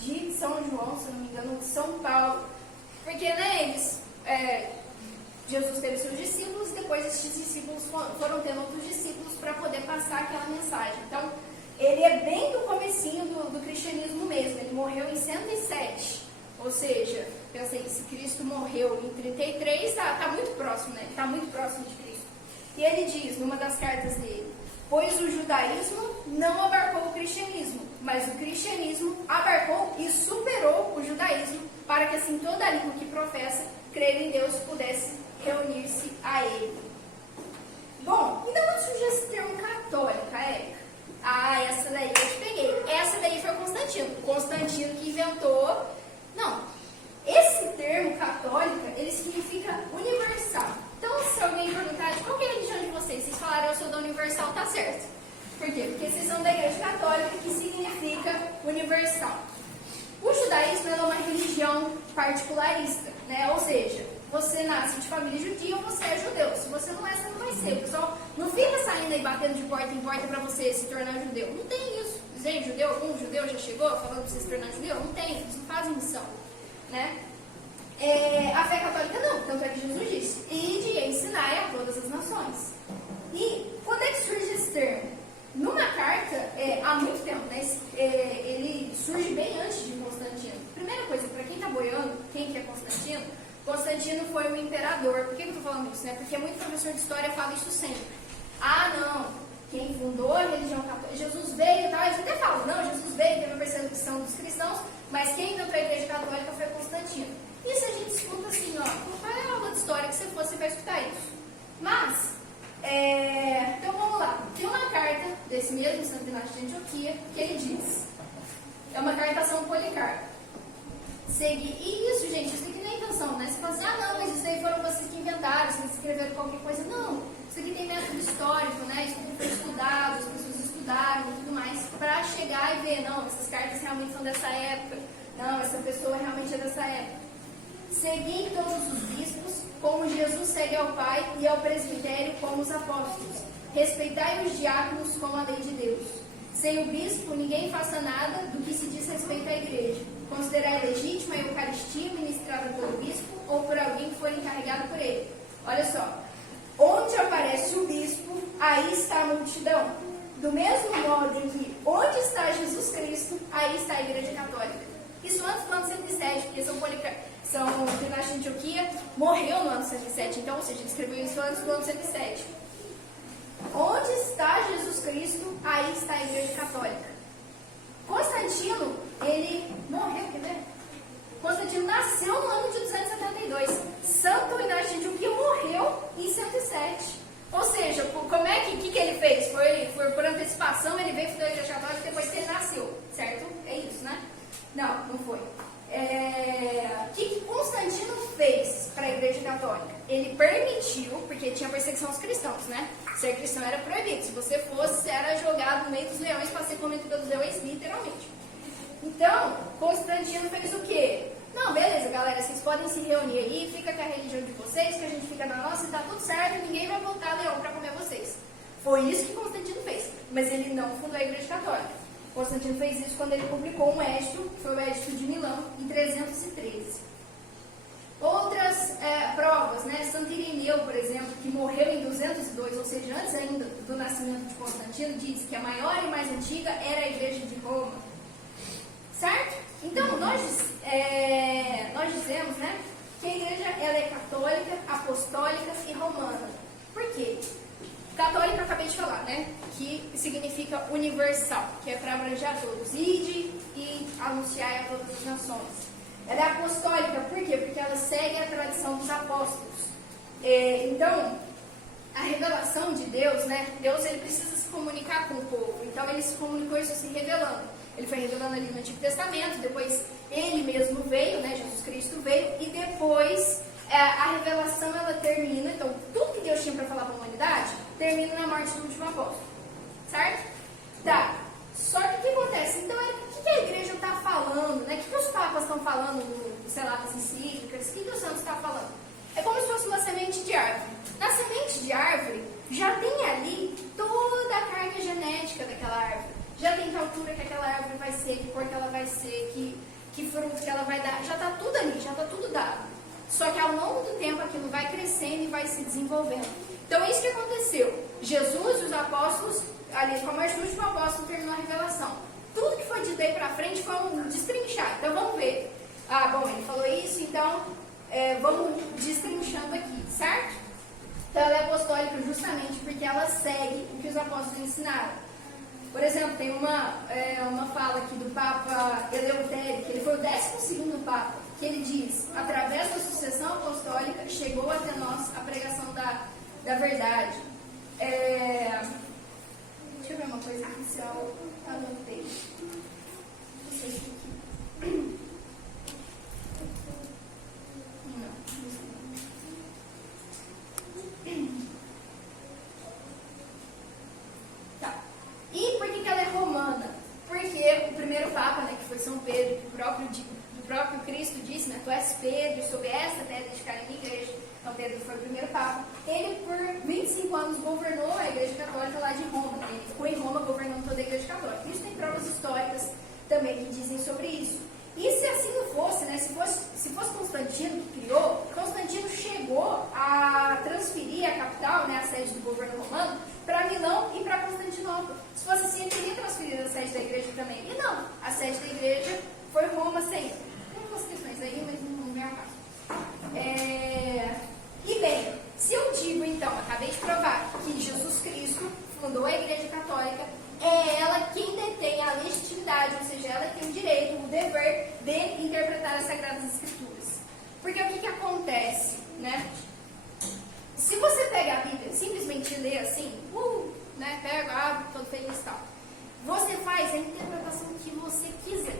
de São João, se não me engano, de São Paulo. Porque, né, Jesus teve seus discípulos e depois esses discípulos foram tendo outros discípulos para poder passar aquela mensagem. Então, ele é bem do comecinho do cristianismo mesmo. Ele morreu em 107. Ou seja, pensei, se Cristo morreu em 33, está muito próximo, né? Está muito próximo de Cristo. E ele diz, numa das cartas dele, pois o judaísmo não abarcou o cristianismo, mas o cristianismo abarcou e superou o judaísmo, para que assim toda a língua que professa crer em Deus pudesse reunir-se a ele. Bom, e de onde surgiu esse termo católica, Érica? Essa daí eu te peguei. Essa daí foi o Constantino. Constantino que inventou. Não, esse termo católica, ele significa universal. Então, se alguém perguntar de qual é a religião de vocês, vocês falaram eu sou da universal, tá certo. Por quê? Porque vocês são da igreja católica, que significa universal. O judaísmo é uma religião particularista, né? Ou seja, você nasce de família judia ou você é judeu. Se você não é, você não vai ser. O pessoal não fica saindo aí batendo de porta em porta para você se tornar judeu. Não tem isso. Gente, algum judeu já chegou falando para você se tornar judeu? Não tem, eles não fazem missão, né? A fé católica não, tanto é que Jesus disse, ide e ensinai a todas as nações. E quando é que surge esse termo? Numa carta, há muito tempo, né? Ele surge bem antes de Constantino. Primeira coisa, para quem está boiando, quem que é Constantino? Constantino foi um imperador. Por que eu estou falando isso, né? Porque muito professor de história fala isso sempre. Não, quem fundou a religião católica, Jesus veio e tal, eles até falam, não, Jesus veio, teve a perseguição dos cristãos, mas quem inventou a igreja católica foi Constantino. Isso a gente escuta assim, qual é a aula de história que você for, você vai escutar isso. Mas, então vamos lá, tem uma carta desse mesmo Santo Inácio de Antioquia, que ele diz, é uma carta a São Policarpo. E isso, gente, isso aqui não é intenção, né? Você fala assim, não, mas isso aí foram vocês que inventaram, vocês escreveram qualquer coisa. Não, isso aqui tem método histórico, né? Isso aqui foi estudado, as pessoas estudaram e tudo mais, para chegar e ver, não, essas cartas realmente são dessa época, não, essa pessoa realmente é dessa época. Segui todos os bispos, como Jesus segue ao Pai, e ao presbitério como os apóstolos. Respeitai os diáconos como a lei de Deus. Sem o bispo, ninguém faça nada do que se diz respeito à igreja. Considerai legítima a Eucaristia ministrada pelo bispo ou por alguém que for encarregado por ele. Olha só, onde aparece o bispo, aí está a multidão. Do mesmo modo em que onde está Jesus Cristo, aí está a Igreja Católica. Isso antes do ano 107, porque São Inácio de Antioquia morreu no ano 107, então, ou seja, ele escreveu isso antes do ano 107. Onde está Jesus Cristo, aí está a Igreja Católica. Constantino, ele morreu, quer ver? Constantino nasceu no ano de 272. Santo Inácio de Antioquia morreu em 107. Ou seja, como é que ele fez? Foi por antecipação, ele veio para a Igreja Católica depois que ele nasceu, certo? É isso, né? Não foi. O que Constantino fez para a Igreja Católica? Ele permitiu, porque tinha perseguição aos cristãos, né? Ser cristão era proibido. Se você fosse, você era jogado no meio dos leões para ser comido pelos leões, literalmente. Então, Constantino fez o quê? Não, beleza, galera, vocês podem se reunir aí, fica com a religião de vocês, que a gente fica na nossa e tá tudo certo, ninguém vai voltar leão para comer vocês. Foi isso que Constantino fez, mas ele não fundou a Igreja Católica. Constantino fez isso quando ele publicou um édito, que foi o Édito de Milão, em 313. Outras provas, né? Santo Irineu, por exemplo, que morreu em 202, ou seja, antes ainda do nascimento de Constantino, diz que a maior e mais antiga era a Igreja de Roma. Certo? Então, nós dizemos, né, que a igreja ela é católica, apostólica e romana. Por quê? Católica, eu acabei de falar, né? Que significa universal, que é para abranger a todos. Ide e anunciar a todas as nações. Ela é apostólica, por quê? Porque ela segue a tradição dos apóstolos. Então, a revelação de Deus, né? Deus, ele precisa se comunicar com o povo. Então, ele se comunicou isso se revelando. Ele foi revelando ali no Antigo Testamento, depois ele mesmo veio, né? Jesus Cristo veio, e depois a revelação, ela termina. Então, tudo que Deus tinha para falar para a humanidade, termina na morte do último apóstolo. Certo? Tá. Só que o que acontece? Então, o que a igreja está falando, né? O que os papas estão falando, sei lá, nas encíclicas? O que o santo está falando? É como se fosse uma semente de árvore. Na semente de árvore, já tem ali toda a carga genética daquela árvore. Já tem que altura que aquela árvore vai ser, que cor que ela vai ser, que fruto que ela vai dar. Já está tudo ali, já está tudo dado. Só que ao longo do tempo aquilo vai crescendo e vai se desenvolvendo. Então é isso que aconteceu. Jesus e os apóstolos, ali com a morte do último apóstolo, terminou a revelação. Tudo que foi dito daí para frente foi um destrinchar. Então vamos ver. Ah, bom, ele falou isso, então vamos destrinchando aqui, certo? Então ela é apostólica justamente porque ela segue o que os apóstolos ensinaram. Por exemplo, tem uma fala aqui do Papa Eleutério, que ele foi o 12º Papa, que ele diz: através da sucessão apostólica chegou até nós a pregação da verdade. Deixa eu ver uma coisa aqui se eu anotei. Não sei se aqui. Tá. E por que ela é romana? Porque o primeiro Papa, né, que foi São Pedro, do próprio Cristo disse, né, tu és Pedro, e sobre esta pedra edificarei a minha igreja. Então Pedro foi o primeiro Papa. Ele por 25 anos governou a Igreja Católica lá de Roma. Ele ficou em Roma governando toda a Igreja Católica. Isso tem provas históricas também que dizem sobre isso. E se assim não fosse, né, se fosse Constantino que criou, Constantino chegou a transferir a capital, né, a sede do governo romano, para Milão e para Constantinopla. Se fosse assim, ele teria transferido a sede da igreja também. E não, a sede da igreja foi Roma sempre. Tem algumas questões aí, mas não vem ao caso. E bem, se eu digo então, acabei de provar que Jesus Cristo fundou a Igreja Católica, é ela quem detém a legitimidade, ou seja, ela tem o direito, o dever de interpretar as Sagradas Escrituras. Porque o que acontece, né? Se você pega a Bíblia e simplesmente lê assim, né, pega, abre, todo feliz e tal, você faz a interpretação que você quiser.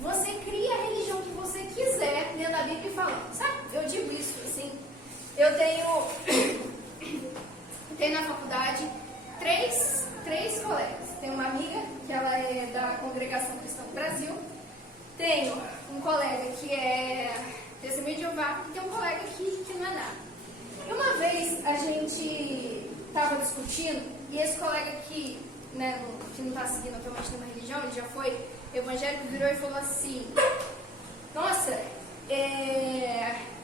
Você cria a religião que você quiser dentro da Bíblia e falando, sabe? Eu digo isso assim, eu tenho na faculdade três colegas. Tenho uma amiga, que ela é da Congregação Cristã do Brasil. Tenho um colega que é Testemunho de Jeová e tem um colega que não é nada. E uma vez a gente estava discutindo e esse colega que não está seguindo atualmente nenhuma religião, ele já foi evangélico, virou e falou assim: nossa,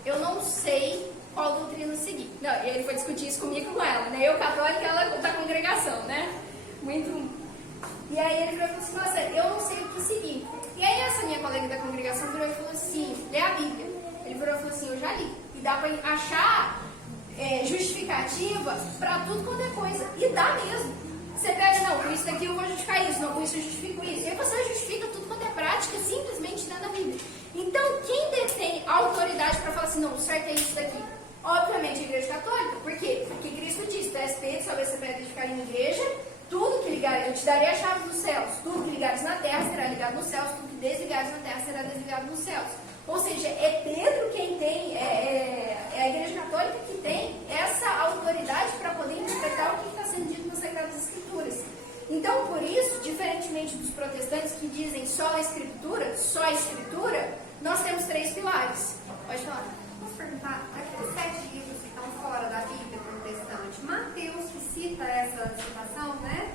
eu não sei qual doutrina seguir. Não, e ele foi discutir isso comigo e com ela, né? Eu católica, ela da congregação, né? E aí ele virou e falou assim: nossa, eu não sei o que seguir. E aí essa minha colega da congregação virou e falou assim: lê a Bíblia. Ele virou e falou assim: eu já li. E dá para achar justificativa para tudo quanto é coisa. E dá mesmo. Você pega, não, com isso daqui eu vou justificar isso, não, com isso eu justifico isso. E aí você justifica tudo quanto é prática, simplesmente dentro da Bíblia. Então, quem detém a autoridade para falar assim, não, o certo é isso daqui? Obviamente a Igreja Católica. Por quê? Porque Cristo diz: tu és Pedro, sobre essa pedra edificarei a minha igreja, tudo que ligares, eu te darei a chave dos céus, tudo que ligares na terra será ligado nos céus, tudo que desligares na terra será desligado nos céus. Ou seja, é Pedro quem tem, é a Igreja Católica que tem essa autoridade para poder interpretar o que está sendo dito nas Sagradas Escrituras. Então, por isso, diferentemente dos protestantes que dizem só a Escritura, nós temos 3 pilares. Pode falar. Posso perguntar? Aqueles 7 livros que estão fora da Bíblia protestante, Mateus, que cita essa citação, né?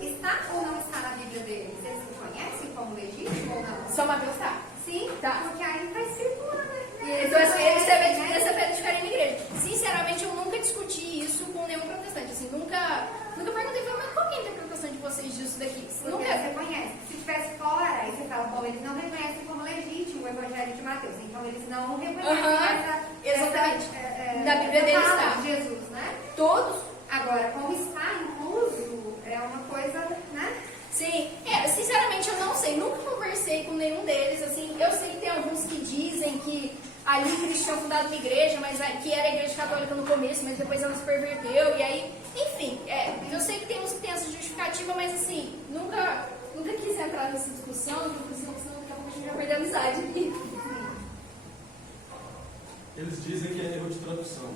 Está ou não está na Bíblia deles? Eles reconhecem como legítimo ou não? São Mateus tá. Sim, Tá. porque aí está escrito lá, né? Então, eles também essa pedra de carinho na igreja. Sinceramente, eu nunca discuti isso com nenhum protestante. Assim, nunca perguntei, mas qual que é a interpretação de vocês disso daqui? Porque Nunca. você reconhece. Se estivesse fora, aí você fala, bom, eles não reconhecem como legítimo o Evangelho de Mateus. Então, eles não reconhecem Exatamente. Na Bíblia deles fala está. de Jesus, né? Todos. Agora, Agora, como está incluso, é uma coisa, né? Sim, sinceramente eu não sei, nunca conversei com nenhum deles, assim, eu sei que tem alguns que dizem que ali eles tinham fundado uma igreja, mas que era a igreja católica no começo, mas depois ela se perverteu, e aí, enfim, eu sei que tem uns que tem essa justificativa, mas assim, nunca quis entrar nessa discussão, porque senão daqui a pouco a gente vai perder a amizade. Eles dizem que é erro de tradução.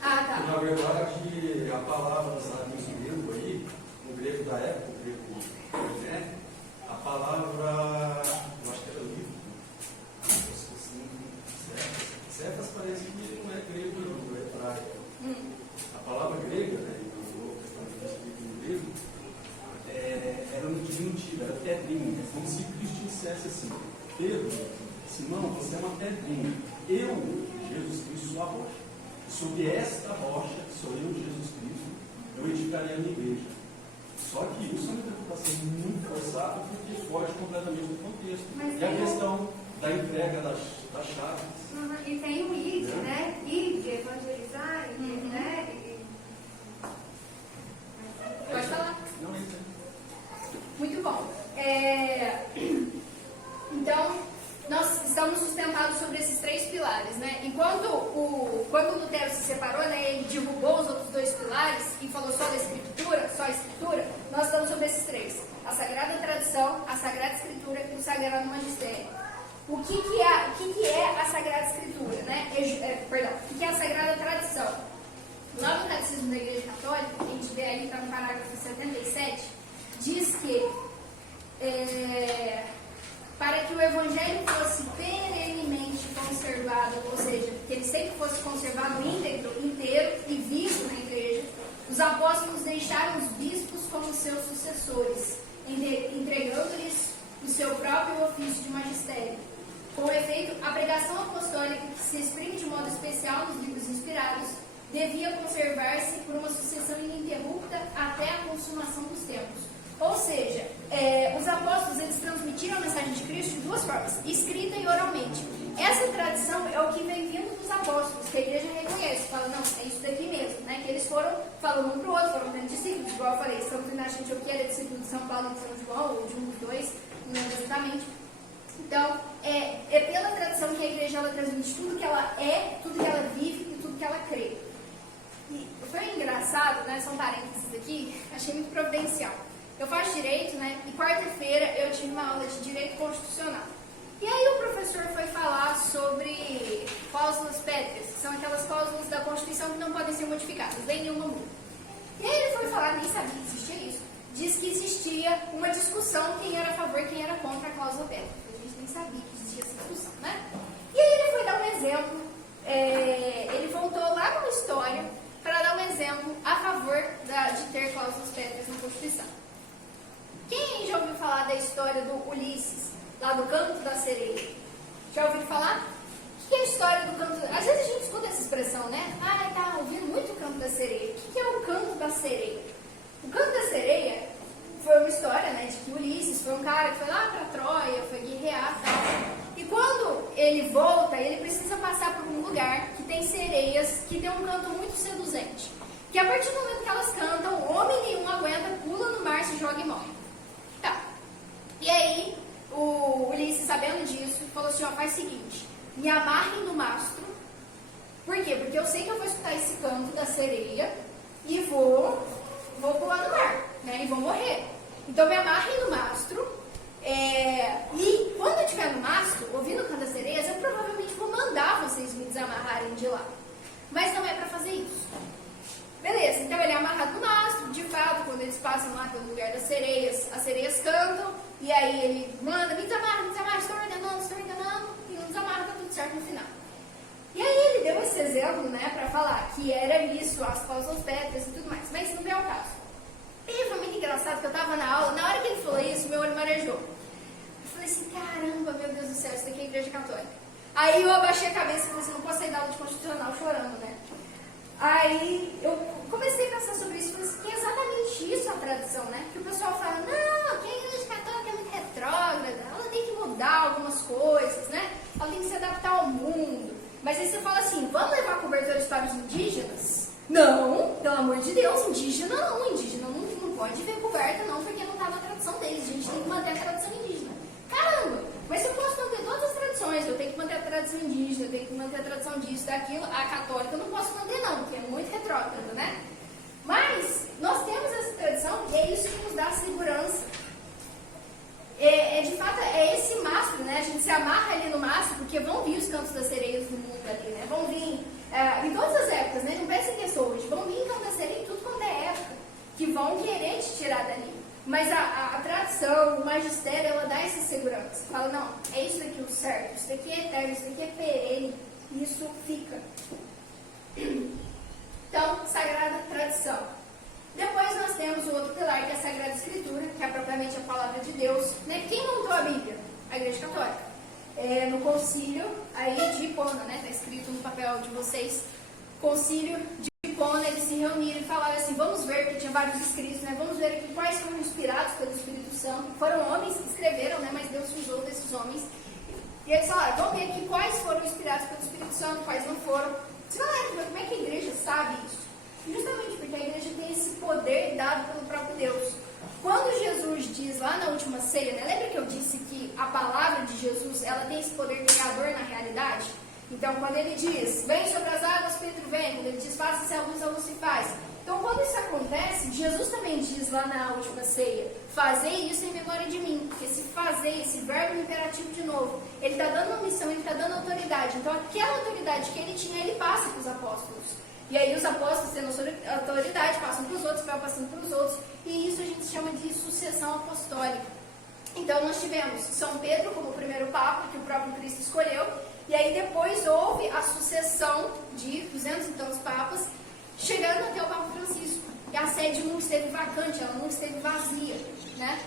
Ah, tá. Na verdade, a palavra usada em grego aí, no grego da época, o grego, né? A palavra, eu acho que era livro, Cefas parece que não é grego, não, é hebraico. A palavra grega, né, no Testamento escrito em grego, era no diminutivo, era pedrinha. É como se Cristo dissesse assim: Pedro, Simão, você é uma pedrinha. Eu, Jesus Cristo, sou a rocha. Sobre esta rocha, sou eu, Jesus Cristo, eu edificarei a minha igreja. Só que isso é uma interpretação muito forçada porque foge completamente do contexto. Mas e a questão da entrega das chaves. E tem o id, né? Id, evangelizar, né? Pode falar. Não é isso. Muito bom. Então, nós estamos sustentados sobre esses 3 pilares, né? Quando o Lutero se separou, né, ele derrubou os outros 2 pilares e falou só da escritura, nós estamos sobre esses 3. A Sagrada Tradição, a Sagrada Escritura e o Sagrado Magistério. O que é a Sagrada Escritura, né? O que é a Sagrada Tradição? Lá no Catecismo da Igreja Católica, a gente vê ali, está no parágrafo 77, diz que para que o Evangelho fosse perenemente conservado, ou seja, que ele sempre fosse conservado íntegro, inteiro e vivo na Igreja, os apóstolos deixaram os bispos como seus sucessores, entregando-lhes o seu próprio ofício de magistério. Com efeito, a pregação apostólica, que se exprime de modo especial nos livros inspirados, devia conservar-se por uma sucessão ininterrupta até a consumação dos tempos. Ou seja, os apóstolos eles transmitiram a mensagem de Cristo de 2 formas, escrita e oralmente. Essa tradição é o que vem vindo dos apóstolos, que a igreja reconhece, fala, não, é isso daqui mesmo, né? Que eles foram falando um para o outro, foram tendo discípulos, igual eu falei, São Inácio de Antioquia era discípulo de São Paulo e de São João, ou de um dos 2, não lembro exatamente. Então, é pela tradição que a igreja ela transmite tudo que ela é, tudo que ela vive e tudo que ela crê. E foi engraçado, né? São parênteses aqui, achei muito providencial. Eu faço direito, né? E quarta-feira eu tive uma aula de direito constitucional. E aí o professor foi falar sobre cláusulas pétreas, que são aquelas cláusulas da Constituição que não podem ser modificadas, nem nenhuma muda. E aí ele foi falar, nem sabia que existia isso, diz que existia uma discussão quem era a favor e quem era contra a cláusula pétrea. A gente nem sabia que existia essa discussão, né? E aí ele foi dar um exemplo, ele voltou lá na história para dar um exemplo a favor de ter cláusulas pétreas na Constituição. Quem já ouviu falar da história do Ulisses, lá do Canto da Sereia? Já ouviu falar? O que é a história do Canto da Sereia? Às vezes a gente escuta essa expressão, né? Ah, tá ouvindo muito o Canto da Sereia. O que é o Canto da Sereia? O Canto da Sereia foi uma história, né, de que Ulisses foi um cara que foi lá para Troia, foi guerrear e tal. E quando ele volta, ele precisa passar por um lugar que tem sereias que tem um canto muito seduzente. Que a partir do momento que elas cantam, homem nenhum aguenta, pula no mar, se joga e morre. Tá. E aí, o Ulisses, sabendo disso, falou assim, ó, faz o seguinte, me amarrem no mastro. Por quê? Porque eu sei que eu vou escutar esse canto da sereia e vou pular no mar, né, e vou morrer. Então me amarrem no mastro, e quando eu estiver no mastro, ouvindo o canto das sereias, eu provavelmente vou mandar vocês me desamarrarem de lá. Mas não é para fazer isso. Beleza, então ele é amarrado no mastro, de fato, quando eles passam lá pelo lugar das sereias, as sereias cantam, e aí ele manda, me desamarra, estou ordenando, e não desamarra, tá tudo certo no final. E aí ele deu esse exemplo, né, para falar que era isso, as cláusulas pétreas e tudo mais, mas não veio ao caso. E foi muito engraçado que eu tava na aula, na hora que ele falou isso, meu olho marejou. Eu falei assim, caramba, meu Deus do céu, isso daqui é a igreja católica. Aí eu abaixei a cabeça e falei assim, não posso sair da aula de constitucional chorando, né? Aí eu comecei a pensar sobre isso e falei assim, que é exatamente isso a tradição, né? Que o pessoal fala, não, que a igreja católica é muito retrógrada, ela tem que mudar algumas coisas, né? Ela tem que se adaptar ao mundo. Mas aí você fala assim, vamos levar cobertores para os indígenas? Não, pelo amor de Deus, indígena não pode ver coberta não, porque não está na tradição deles, a gente tem que manter a tradição indígena. Caramba, mas se eu posso manter todas as tradições, eu tenho que manter a tradição indígena, eu tenho que manter a tradição disso, daquilo, a católica eu não posso manter não, porque é muito retrógrado, né? Mas nós temos essa tradição e é isso que nos dá segurança. De fato, é esse mastro, né? A gente se amarra ali no mastro, porque vão vir os cantos das sereias do mundo ali, né? Vão vir em todas as épocas, né? Não pensem que é só hoje, vão vir cantos da sereia em tudo quanto é época, que vão querer te tirar dali. Mas a tradição, o magistério, ela dá essa segurança. Fala, não, é isso daqui o certo, isso daqui é eterno, isso daqui é perene, isso fica. Então, sagrada tradição. Depois nós temos o outro pilar, que é a Sagrada Escritura, que é propriamente a palavra de Deus. Né? Quem montou a Bíblia? A Igreja Católica. No concílio aí de Hipona, né? Está escrito no papel de vocês. Concílio de Hipona, eles se reuniram e falaram assim, vamos ver, porque tinha vários escritos, né? Vamos ver aqui quais foram inspirados pelo Espírito Santo. Foram homens que escreveram, né? Mas Deus usou desses homens. E eles falaram, vamos ver aqui quais foram inspirados pelo Espírito Santo, quais não foram. Você vai lá, como é que a igreja sabe isso? Justamente porque a igreja tem esse poder dado pelo próprio Deus. Quando Jesus diz lá na última ceia, né, lembra que eu disse que a palavra de Jesus, ela tem esse poder criador na realidade? Então, quando ele diz, vem sobre as águas, Pedro vem. Quando ele diz, faça-se a luz se faz. Então, quando isso acontece, Jesus também diz lá na última ceia, fazei isso em memória de mim. Esse fazer, esse verbo imperativo de novo, ele está dando uma missão, ele está dando autoridade. Então, aquela autoridade que ele tinha, ele passa para os apóstolos. E aí os apóstolos, tendo autoridade, passam para os outros, vai passando para os outros. E isso a gente chama de sucessão apostólica. Então nós tivemos São Pedro como primeiro papa, que o próprio Cristo escolheu. E aí depois houve a sucessão de 200 e tantos papas, chegando até o Papa Francisco. E a sede nunca esteve vacante, ela nunca esteve vazia, né?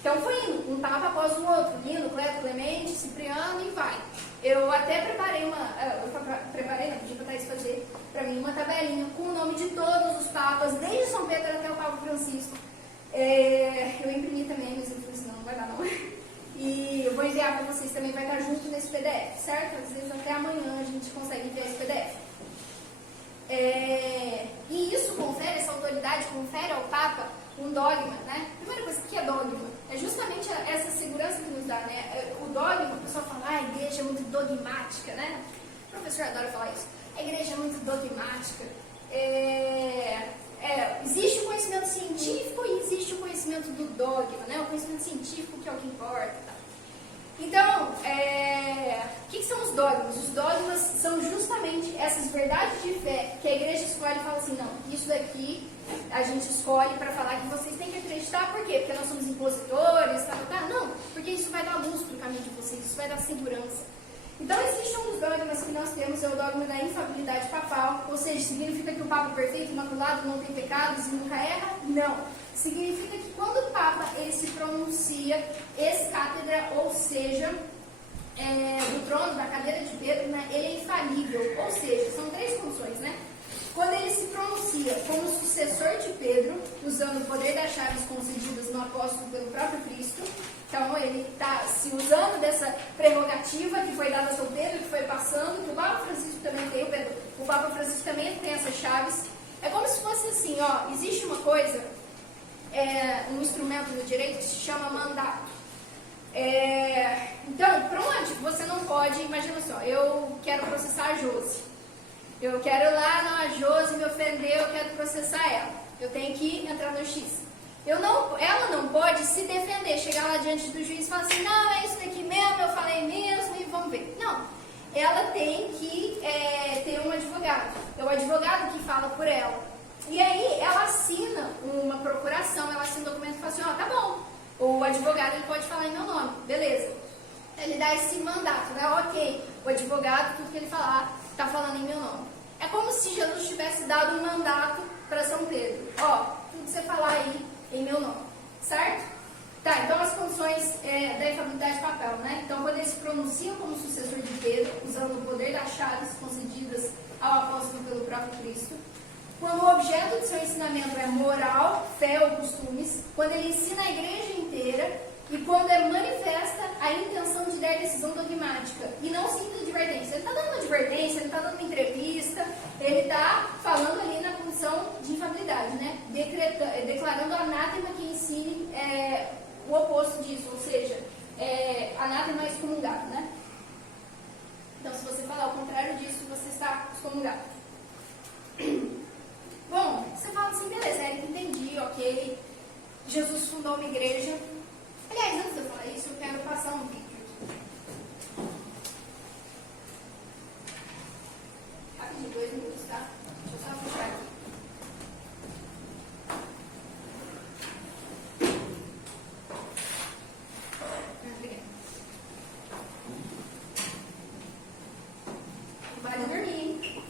Então foi indo, um papa após o outro, indo, Cleto, Clemente, Cipriano e vai. Eu até preparei não, pedi para Thaís fazer para mim uma tabelinha com o nome de todos os papas, desde São Pedro até o Papa Francisco. Eu imprimi também, mas eu falei assim, não vai dar não. E eu vou enviar para vocês também, vai estar junto nesse PDF, certo? Às vezes até amanhã a gente consegue enviar esse PDF. E isso confere, essa autoridade confere ao Papa um dogma, né? Primeira coisa, o que é dogma? É justamente essa segurança que nos dá, né? O dogma, o pessoal fala, a igreja é muito dogmática, né? O professor adora falar isso. A igreja é muito dogmática. Existe o conhecimento científico e existe o conhecimento do dogma, né? O conhecimento científico que é o que importa. Então, o que são os dogmas? Os dogmas são justamente essas verdades de fé que a igreja escolhe e fala assim, não, isso daqui a gente escolhe para falar que vocês têm que acreditar. Por quê? Porque nós somos impositores, não, porque isso vai dar luz para o caminho de vocês, isso vai dar segurança. Então, existe um dos dogmas que nós temos, é o dogma da infabilidade papal, ou seja, significa que o Papa é perfeito, imaculado, não tem pecados e nunca erra? Não. Significa que quando o Papa ele se pronuncia ex-cátedra, ou seja, do trono, da cadeira de Pedro, né, ele é infalível, ou seja, são 3 condições, né? Quando ele se pronuncia como sucessor de Pedro, usando o poder das chaves concedidas no apóstolo pelo próprio Cristo, então ele está se usando dessa prerrogativa que foi dada a São Pedro, que foi passando, que o Papa Francisco também tem, o Papa Francisco também tem essas chaves. É como se fosse assim, existe uma coisa, um instrumento no direito que se chama mandato. Então, pronto, você não pode, imagina só, eu quero processar a Josi. Eu quero ir lá, não, a Josi me ofendeu, eu quero processar ela. Eu tenho que entrar no X. Ela não pode se defender, chegar lá diante do juiz e falar assim, não, é isso daqui mesmo, eu falei mesmo e vamos ver. Não, ela tem que ter um advogado. É o advogado que fala por ela. E aí ela assina uma procuração, ela assina um documento e fala assim, tá bom, o advogado ele pode falar em meu nome, beleza. Ele dá esse mandato, né? Ok, o advogado, tudo que ele falar, está falando em meu nome. É como se Jesus tivesse dado um mandato para São Pedro. Tudo que você falar aí em meu nome, certo? Tá, então as condições da infabilidade papal, né? Então, quando eles se pronunciam como sucessor de Pedro, usando o poder das chaves concedidas ao apóstolo pelo próprio Cristo, quando o objeto de seu ensinamento é moral, fé ou costumes, quando ele ensina a igreja inteira, e quando manifesta a intenção de dar decisão dogmática e não simples advertência. Ele está dando uma advertência, ele está dando uma entrevista, Ele está falando ali na condição de infabilidade, né? Declarando anátema que ensine o oposto disso, ou seja, anátema excomungado, né? Então, se você falar o contrário disso, você está excomungado. Bom, você fala assim, beleza, Érica, entendi, ok. Jesus fundou uma igreja. Aliás, antes de eu falar isso, eu quero passar um vídeo aqui. Rapidinho, 2 minutos, tá? Deixa eu só fechar aqui. Obrigada. Vai dormir, hein?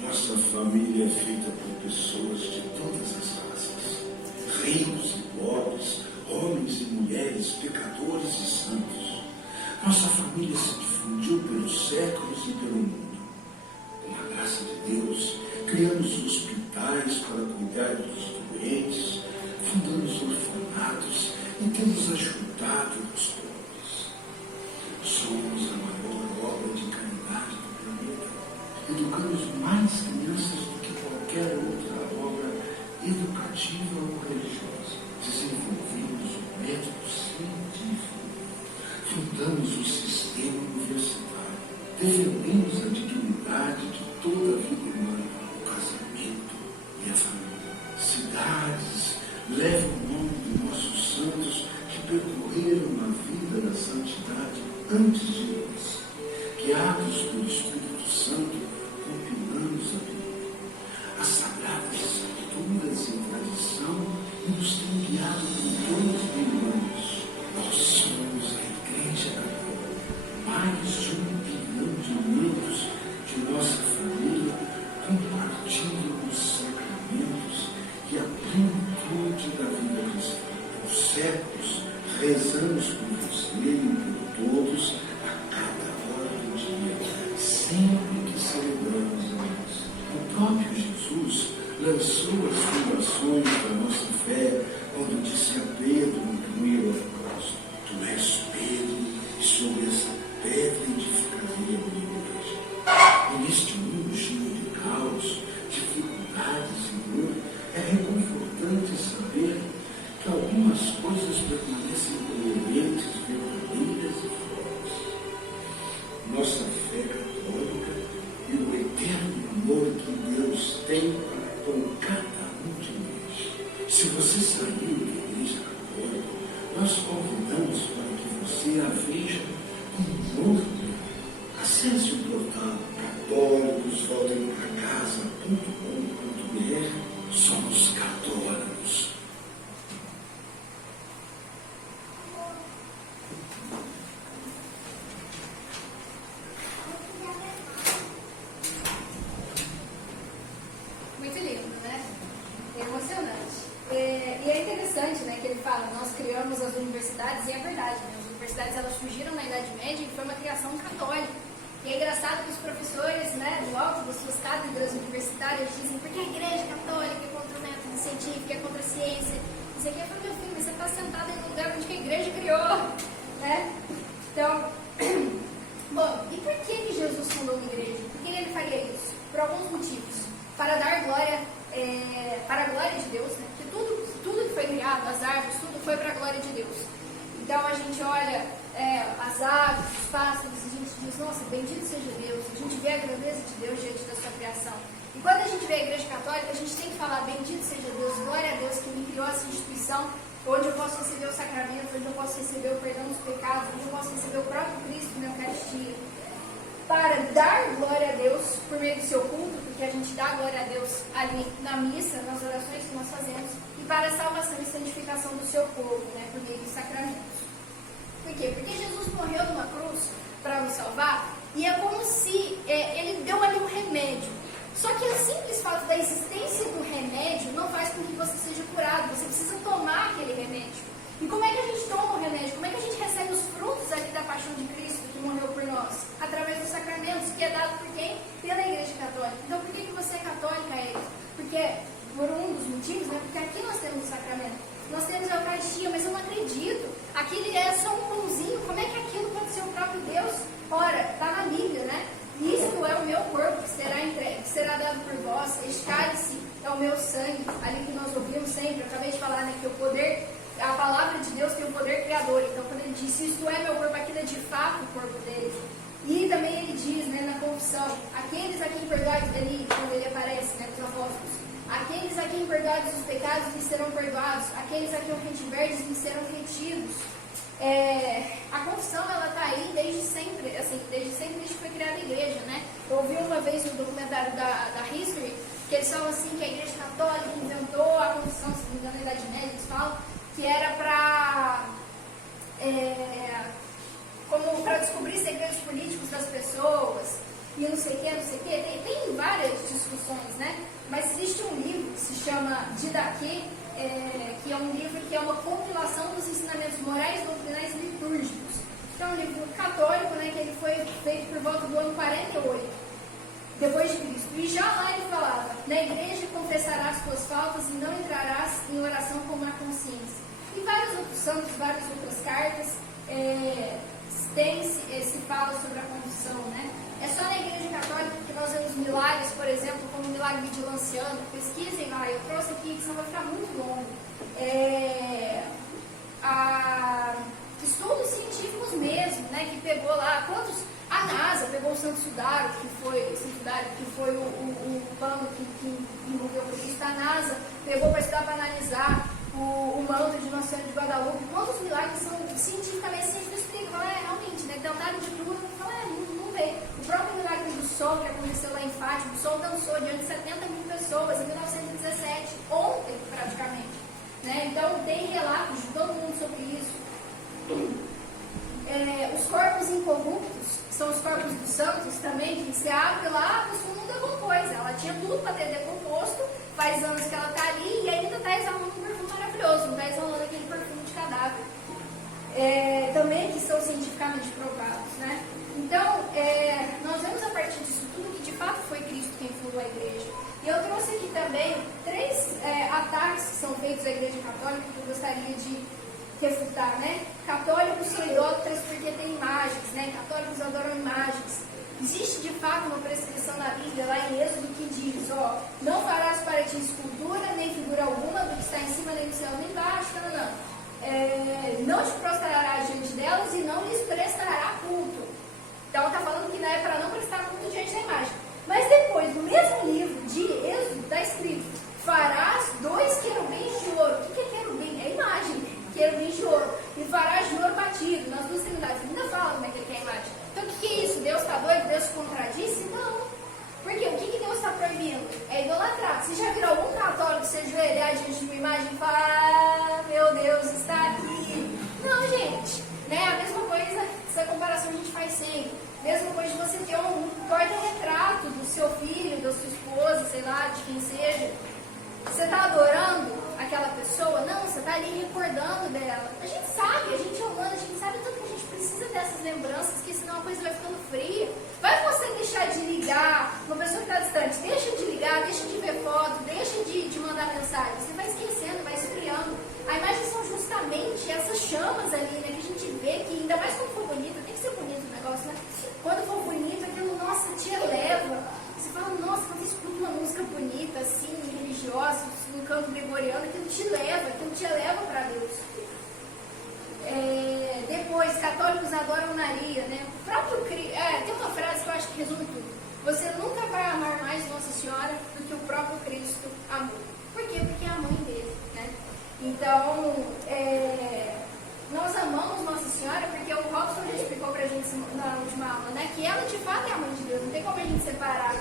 Nossa família é feita por pessoas de todas as raças, ricos e pobres, homens e mulheres, pecadores e santos. Nossa família se difundiu pelos séculos e pelo mundo. Com a graça de Deus, criamos hospitais para cuidar dos doentes, fundamos orfanatos e temos ajudado os pobres. Somos a maior obra de caridade do planeta. Educamos mais crianças do que qualquer outra obra educativa ou religiosa. Desenvolvemos o método científico. Fundamos o sistema universitário. Defendemos a dignidade de toda a vida humana, o casamento e a família. Cidades levam o nome de nossos santos que percorreram a vida da santidade antes de nós. Guiados pelo Espírito Santo, compilamos a Bíblia. As sagradas escrituras em tradição nos têm guiado por 2.000 anos. Nós somos a Igreja Católica. Mais de 1 bilhão de membros de nossa família compartilham os sacramentos e a plenitude da vida cristã. Por séculos, rezamos por você e por todos a cada hora do dia, sempre que celebramos a missa. O próprio Jesus lançou as fundações da nossa fé quando disse a Pedro no primeiro apóstolo: Tu és Pedro, e sobre essa pedra edificarei a minha igreja. E neste mundo cheio de caos, dificuldades e dor, é reconfortante saber que algumas coisas permanecem coerentes, verdadeiras e fortes. Nossa fé católica e o eterno amor que Deus tem com cada um de nós. Se você saiu da Igreja Católica, nós convidamos para que você a veja com um novo. Acesse o portal católicosvoltempracasa.com.br. Somos católicos. Muito lindo, né? É emocionante. E é interessante, né, que ele fala, nós criamos as universidades, e é verdade, né? As universidades, elas surgiram na Idade Média e foi uma criação católica. E é engraçado que os professores, né, do alto das suas cátedras universitárias dizem porque a Igreja Católica é contra o método científico, é contra a ciência. Isso aqui é para meu filho, mas você está sentado em um lugar onde a Igreja criou, né? Então, bom, e por que Jesus fundou uma igreja? Por que ele faria isso? Por alguns motivos. Para dar glória, para a glória de Deus, né? Porque tudo que foi criado, as árvores, tudo foi para a glória de Deus. Então a gente olha as aves, os pássaros, e a gente diz, nossa, bendito seja Deus. A gente vê a grandeza de Deus diante da sua criação. E quando a gente vê a Igreja Católica, a gente tem que falar, bendito seja Deus, glória a Deus que me criou essa instituição, onde eu posso receber o sacramento, onde eu posso receber o perdão dos pecados, onde eu posso receber o próprio Cristo na Eucaristia. Para dar glória a Deus por meio do seu culto, porque a gente dá glória a Deus ali na missa, nas orações que nós fazemos, e para a salvação e santificação do seu povo, né, por meio dos sacramentos. Por quê? Porque Jesus morreu numa cruz para nos salvar, e é como se ele deu ali um remédio. Só que o simples fato da existência do remédio não faz com que você seja curado, você precisa tomar aquele remédio. E como é que a gente toma o remédio? Como é que a gente recebe os frutos ali da paixão de Cristo que morreu por nós? Através dos sacramentos, que é dado por quem? Pela Igreja Católica. Então por que você é católica, Érica? Porque, por um dos motivos, né? Porque aqui nós temos o sacramento. Nós temos a Eucaristia, mas eu não acredito. Aquilo é só um pãozinho. Como é que aquilo pode ser o próprio Deus? Ora, está na Bíblia, né? Isto é o meu corpo que será o meu sangue, ali que nós ouvimos sempre, eu acabei de falar, né, que o poder, a palavra de Deus tem o poder criador. Então, quando ele diz, isto é meu corpo, aquilo é de fato o corpo dele. E também ele diz, né, na confissão, aqueles a quem perdoados, quando ele aparece, né, com os apóstolos, aqueles a quem perdoados os pecados lhes serão perdoados, aqueles a quem o retiverdes lhes serão retidos. A confissão, ela está aí desde sempre, assim, desde que foi criada a igreja, né? Eu ouvi uma vez no documentário da History, que eles falam assim, que a igreja católica inventou a confissão, se não me engano, na Idade Média, eles falam, que era para descobrir segredos políticos das pessoas, e não sei o que, tem várias discussões, né? Mas existe um livro que se chama Didaquê, que é um livro que é uma compilação dos ensinamentos morais, doutrinais e litúrgicos. Então, é um livro católico, né, que ele foi feito por volta do ano 48, depois de Cristo. E já lá ele falava, na igreja confessarás tuas faltas e não entrarás em oração com má consciência. E vários outros santos, várias outras cartas, se fala sobre a confissão, né? É só na igreja católica que nós vemos milagres, por exemplo, como o milagre de Lanciano. Pesquisem lá, eu trouxe aqui, que senão vai ficar muito longo. Estudos científicos mesmo, né, que pegou lá, a NASA pegou o Santo Sudário, que foi o pano que envolveu Cristo. A NASA pegou para estudar, para analisar o manto de Nossa Senhora de Guadalupe. Quantos milagres são cientificamente explicam? Realmente, né, tentaram de tudo, não vê. O próprio milagre do sol, que aconteceu lá em Fátima, o sol dançou diante de 70 mil pessoas em 1917, ontem praticamente. Né? Então tem relatos de todo mundo sobre isso. Os corpos incorruptos, são os corpos dos santos também, que você abre lá, a pessoa não decompôs. Ela tinha tudo para ter decomposto, faz anos que ela está ali e ainda está exalando um perfume maravilhoso, não está exalando aquele perfume de cadáver. Também que são cientificamente provados, né? Então, nós vemos a partir disso tudo que de fato foi Cristo quem fundou a igreja. E eu trouxe aqui também 3 ataques que são feitos à igreja católica que eu gostaria de refutar, né? Católicos são idólatras porque têm imagens, né? Católicos adoram imagens. Existe de fato uma prescrição na Bíblia, lá em Êxodo, que diz, não farás para ti escultura, nem figura alguma do que está em cima, nem no céu, nem embaixo, não te prostrarás diante delas e não lhes prestará culto. Então está falando que não é para não prestar culto diante da imagem. Mas depois, no mesmo livro de Êxodo, está escrito, farás 2 querubins de ouro. O que é querubim? É imagem, querubins de ouro. E farás de ouro batido, nas 2 trindades. Ainda fala como é que ele quer a imagem. Então o que é isso? Deus está doido? Deus se contradisse? Não. Porque o que Deus está proibindo? É idolatrar. Você já viu algum católico se ajoelhar diante de uma imagem e falar, meu Deus, está aqui? Não, gente. Né? A mesma coisa, essa comparação a gente faz sempre. Mesma coisa de você ter um porta-retrato do seu filho, da sua esposa, sei lá, de quem seja. Você está adorando aquela pessoa? Não, você está ali recordando dela. A gente sabe, a gente é humano, a gente sabe tanto que a gente precisa dessas lembranças, que senão a coisa vai ficando fria. Vai você deixar de ligar, uma pessoa que está distante, deixa de ligar, deixa de ver foto, deixa de mandar mensagem. Você vai esquecendo, vai esfriando. A imagem são justamente essas chamas ali, né, que a gente vê, que ainda mais quando for bonito, tem que ser bonito o negócio, né? Quando for bonito, aquilo, nossa, te eleva. Você fala, nossa, quando eu escuto uma música bonita, assim, religiosa, no canto gregoriano, aquilo te eleva para Deus. Depois, católicos adoram Maria, né? O próprio tem uma frase que eu acho que resume tudo. Você nunca vai amar mais Nossa Senhora do que o próprio Cristo amou. Por quê? Porque é a mãe dele, né? Então, nós amamos Nossa Senhora porque o Robson já explicou pra gente na última aula, né? Que ela de fato é a mãe de Deus, não tem como a gente separar.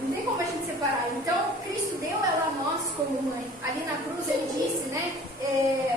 Não tem como a gente separar. Então, Cristo deu ela a nós como mãe. Ali na cruz ele disse, né?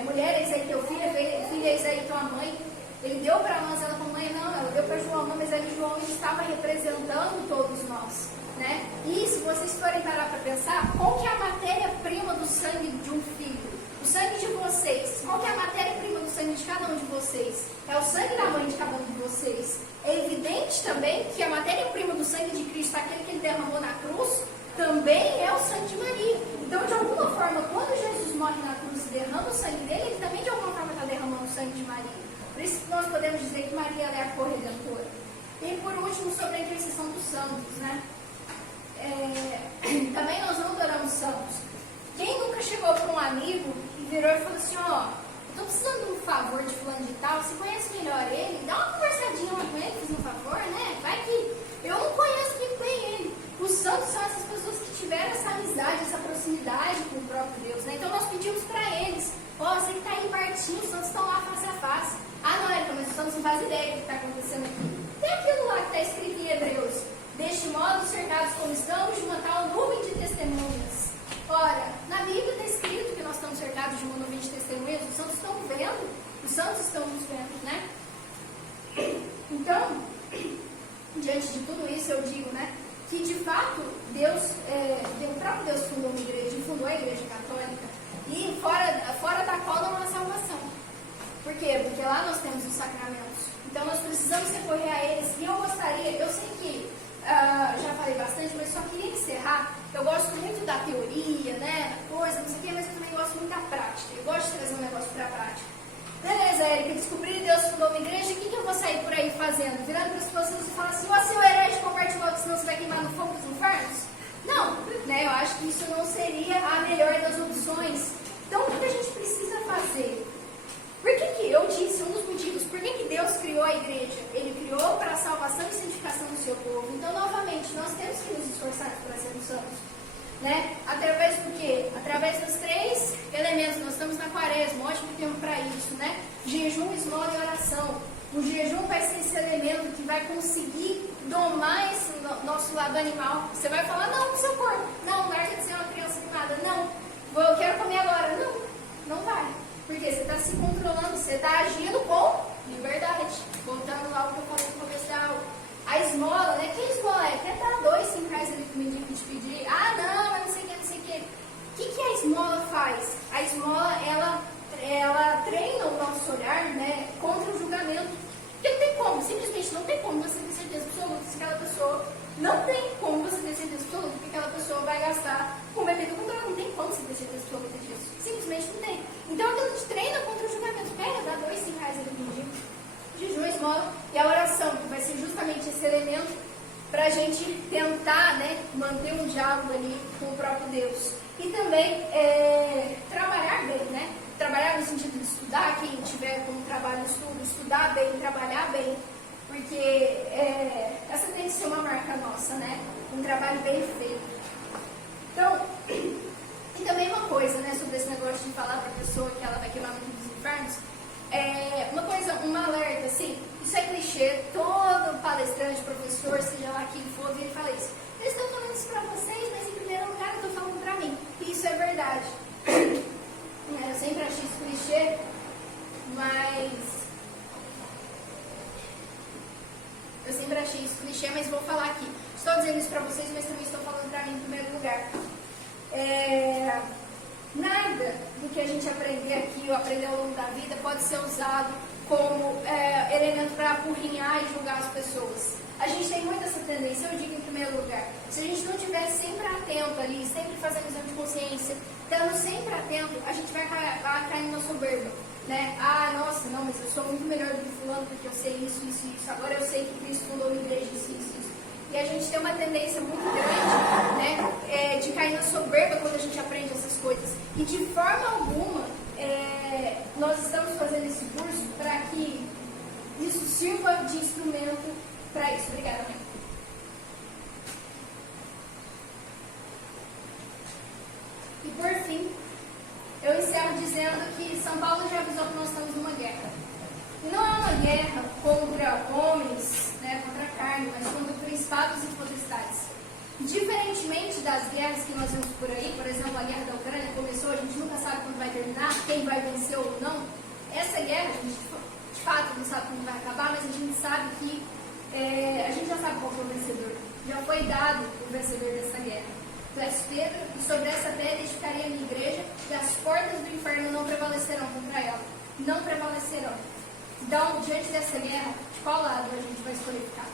Mulher, eis aí teu filho, filha, eis aí tua mãe. Ele deu para nós ela como mãe, não, ela deu para João, não, mas ali João estava representando todos nós, né? E se vocês forem parar para pensar, qual que é a matéria-prima do sangue de um filho? O sangue de vocês. Qual que é a matéria-prima do sangue de cada um de vocês? É o sangue da mãe de cada um de vocês. É evidente também que a matéria-prima do sangue de Cristo, aquele que ele derramou na cruz, também é o sangue de Maria. Então, de alguma forma, quando Jesus morre na cruz e derrama o sangue dele, ele também de alguma forma está derramando o sangue de Maria. Por isso que nós podemos dizer que Maria é a corredentora. E por último, sobre a intercessão dos santos, né? também nós não adoramos santos. Quem nunca chegou para um amigo e virou e falou assim, ó, eu tô precisando de um favor de fulano de tal, você conhece melhor ele? Dá uma conversadinha lá com ele, fiz um favor, né? Vai que eu não conheço muito bem ele. Os santos são essas pessoas que tiveram essa amizade, essa proximidade com o próprio Deus, né? Então nós pedimos para eles, ó, você que está aí pertinho, os santos estão lá face a face. Ah, não, Érica, mas os santos não fazem ideia do que está acontecendo aqui. Tem aquilo lá que está escrito em Hebreus, deste modo, cercados como estamos, de uma tal nuvem de testemunhas. Ora, na Bíblia está escrito que nós estamos cercados de uma nuvem de testemunhas, os santos estão vendo, os santos estão nos vendo, né? Então, diante de tudo isso, eu digo, né, que de fato, Deus, o próprio Deus fundou uma igreja, fundou a igreja católica, e fora da qual não há salvação. Por quê? Porque lá nós temos os sacramentos. Então nós precisamos recorrer a eles. E eu sei que já falei bastante, mas só queria encerrar. Eu gosto muito da teoria, né, coisa, não sei o quê, mas eu também gosto muito da prática. Eu gosto de trazer um negócio para a prática. Beleza, Érica, descobri que Deus fundou uma igreja, o que eu vou sair por aí fazendo? Virando para as pessoas e falar assim, ó, seu herói, converte logo, senão você vai queimar no fogo dos infernos? Não, né, eu acho que isso não seria a melhor das opções. Então, o que a gente precisa fazer? Por que eu disse, um dos motivos, por que Deus criou a igreja? Ele criou para a salvação e santificação do seu povo. Então, novamente, nós temos que nos esforçar para sermos santos. Né? Através do quê? Através dos 3 elementos. Nós estamos na quaresma, ótimo tempo para isso, né? Jejum, esmola e oração. O jejum vai ser esse elemento que vai conseguir domar esse nosso lado animal. Você vai falar, não, seu corpo. Não, larga de ser uma criança animada. Não, eu quero comer agora. Não vai. Porque você está se controlando, você está agindo com liberdade. Voltando lá ao que eu falei no começo da aula. A esmola, né? Que esmola é? Quer dar 2, 5 reais ali pro mendigo que te pedir? Ah, não, mas não sei o que, não sei o que. O que a esmola faz? A esmola, ela treina o nosso olhar, né, contra o julgamento. Porque não tem como, simplesmente não tem como você ter certeza absoluta se aquela pessoa... Não tem como você ter certeza absoluta que aquela pessoa vai gastar com bebida com droga. Não tem como você ter certeza absoluta disso. Simplesmente não tem. Então aquilo te treina contra o julgamento. Pega, dá 2, 5 reais ali pro mendigo. Jejum, esmola e a oração, que vai ser justamente esse elemento para a gente tentar, né, manter um diálogo ali com o próprio Deus. E também trabalhar bem, né? Trabalhar no sentido de estudar, quem tiver como trabalho estudo, estudar bem, trabalhar bem, porque essa tem que ser uma marca nossa, né? Um trabalho bem feito. Então, e também uma coisa, né, sobre esse negócio de falar para a pessoa que ela vai queimar no fogo dos infernos. Uma coisa, um alerta, assim, isso é clichê, todo palestrante, professor, seja lá quem for, ele fala isso. Eles estão falando isso pra vocês, mas em primeiro lugar eu estou falando pra mim. E isso é verdade. Eu sempre achei isso clichê, mas vou falar aqui. Estou dizendo isso pra vocês, mas também estou falando pra mim em primeiro lugar. Nada do que a gente aprender aqui ou aprender ao longo da vida pode ser usado como elemento para apurrinhar e julgar as pessoas. A gente tem muito essa tendência, eu digo em primeiro lugar, se a gente não estiver sempre atento ali, sempre fazendo exame de consciência, estando sempre atento, a gente vai cair na soberba, né? Ah, nossa, não, mas eu sou muito melhor do que fulano porque eu sei isso, isso, isso, agora eu sei que Cristo fundou uma igreja, isso, isso, isso. E a gente tem uma tendência muito grande, né, de cair na soberba quando a gente aprende essas coisas. E de forma alguma, nós estamos fazendo esse curso para que isso sirva de instrumento para isso. Obrigada, mãe. E por fim, eu encerro dizendo que São Paulo já avisou que nós estamos numa guerra. E não é uma guerra contra homens, né, contra a carne, mas contra principados e potestades. Diferentemente das guerras que nós vemos por aí, por exemplo, a guerra da Ucrânia começou, a gente nunca sabe quando vai terminar, quem vai vencer ou não. Essa guerra, a gente de fato não sabe quando vai acabar, mas a gente sabe que a gente já sabe qual foi o vencedor. Já foi dado o vencedor dessa guerra. Tu és Pedro, e sobre essa pedra edificarei a minha igreja, e as portas do inferno não prevalecerão contra ela. Não prevalecerão. Então, diante dessa guerra, de qual lado a gente vai escolher ficar?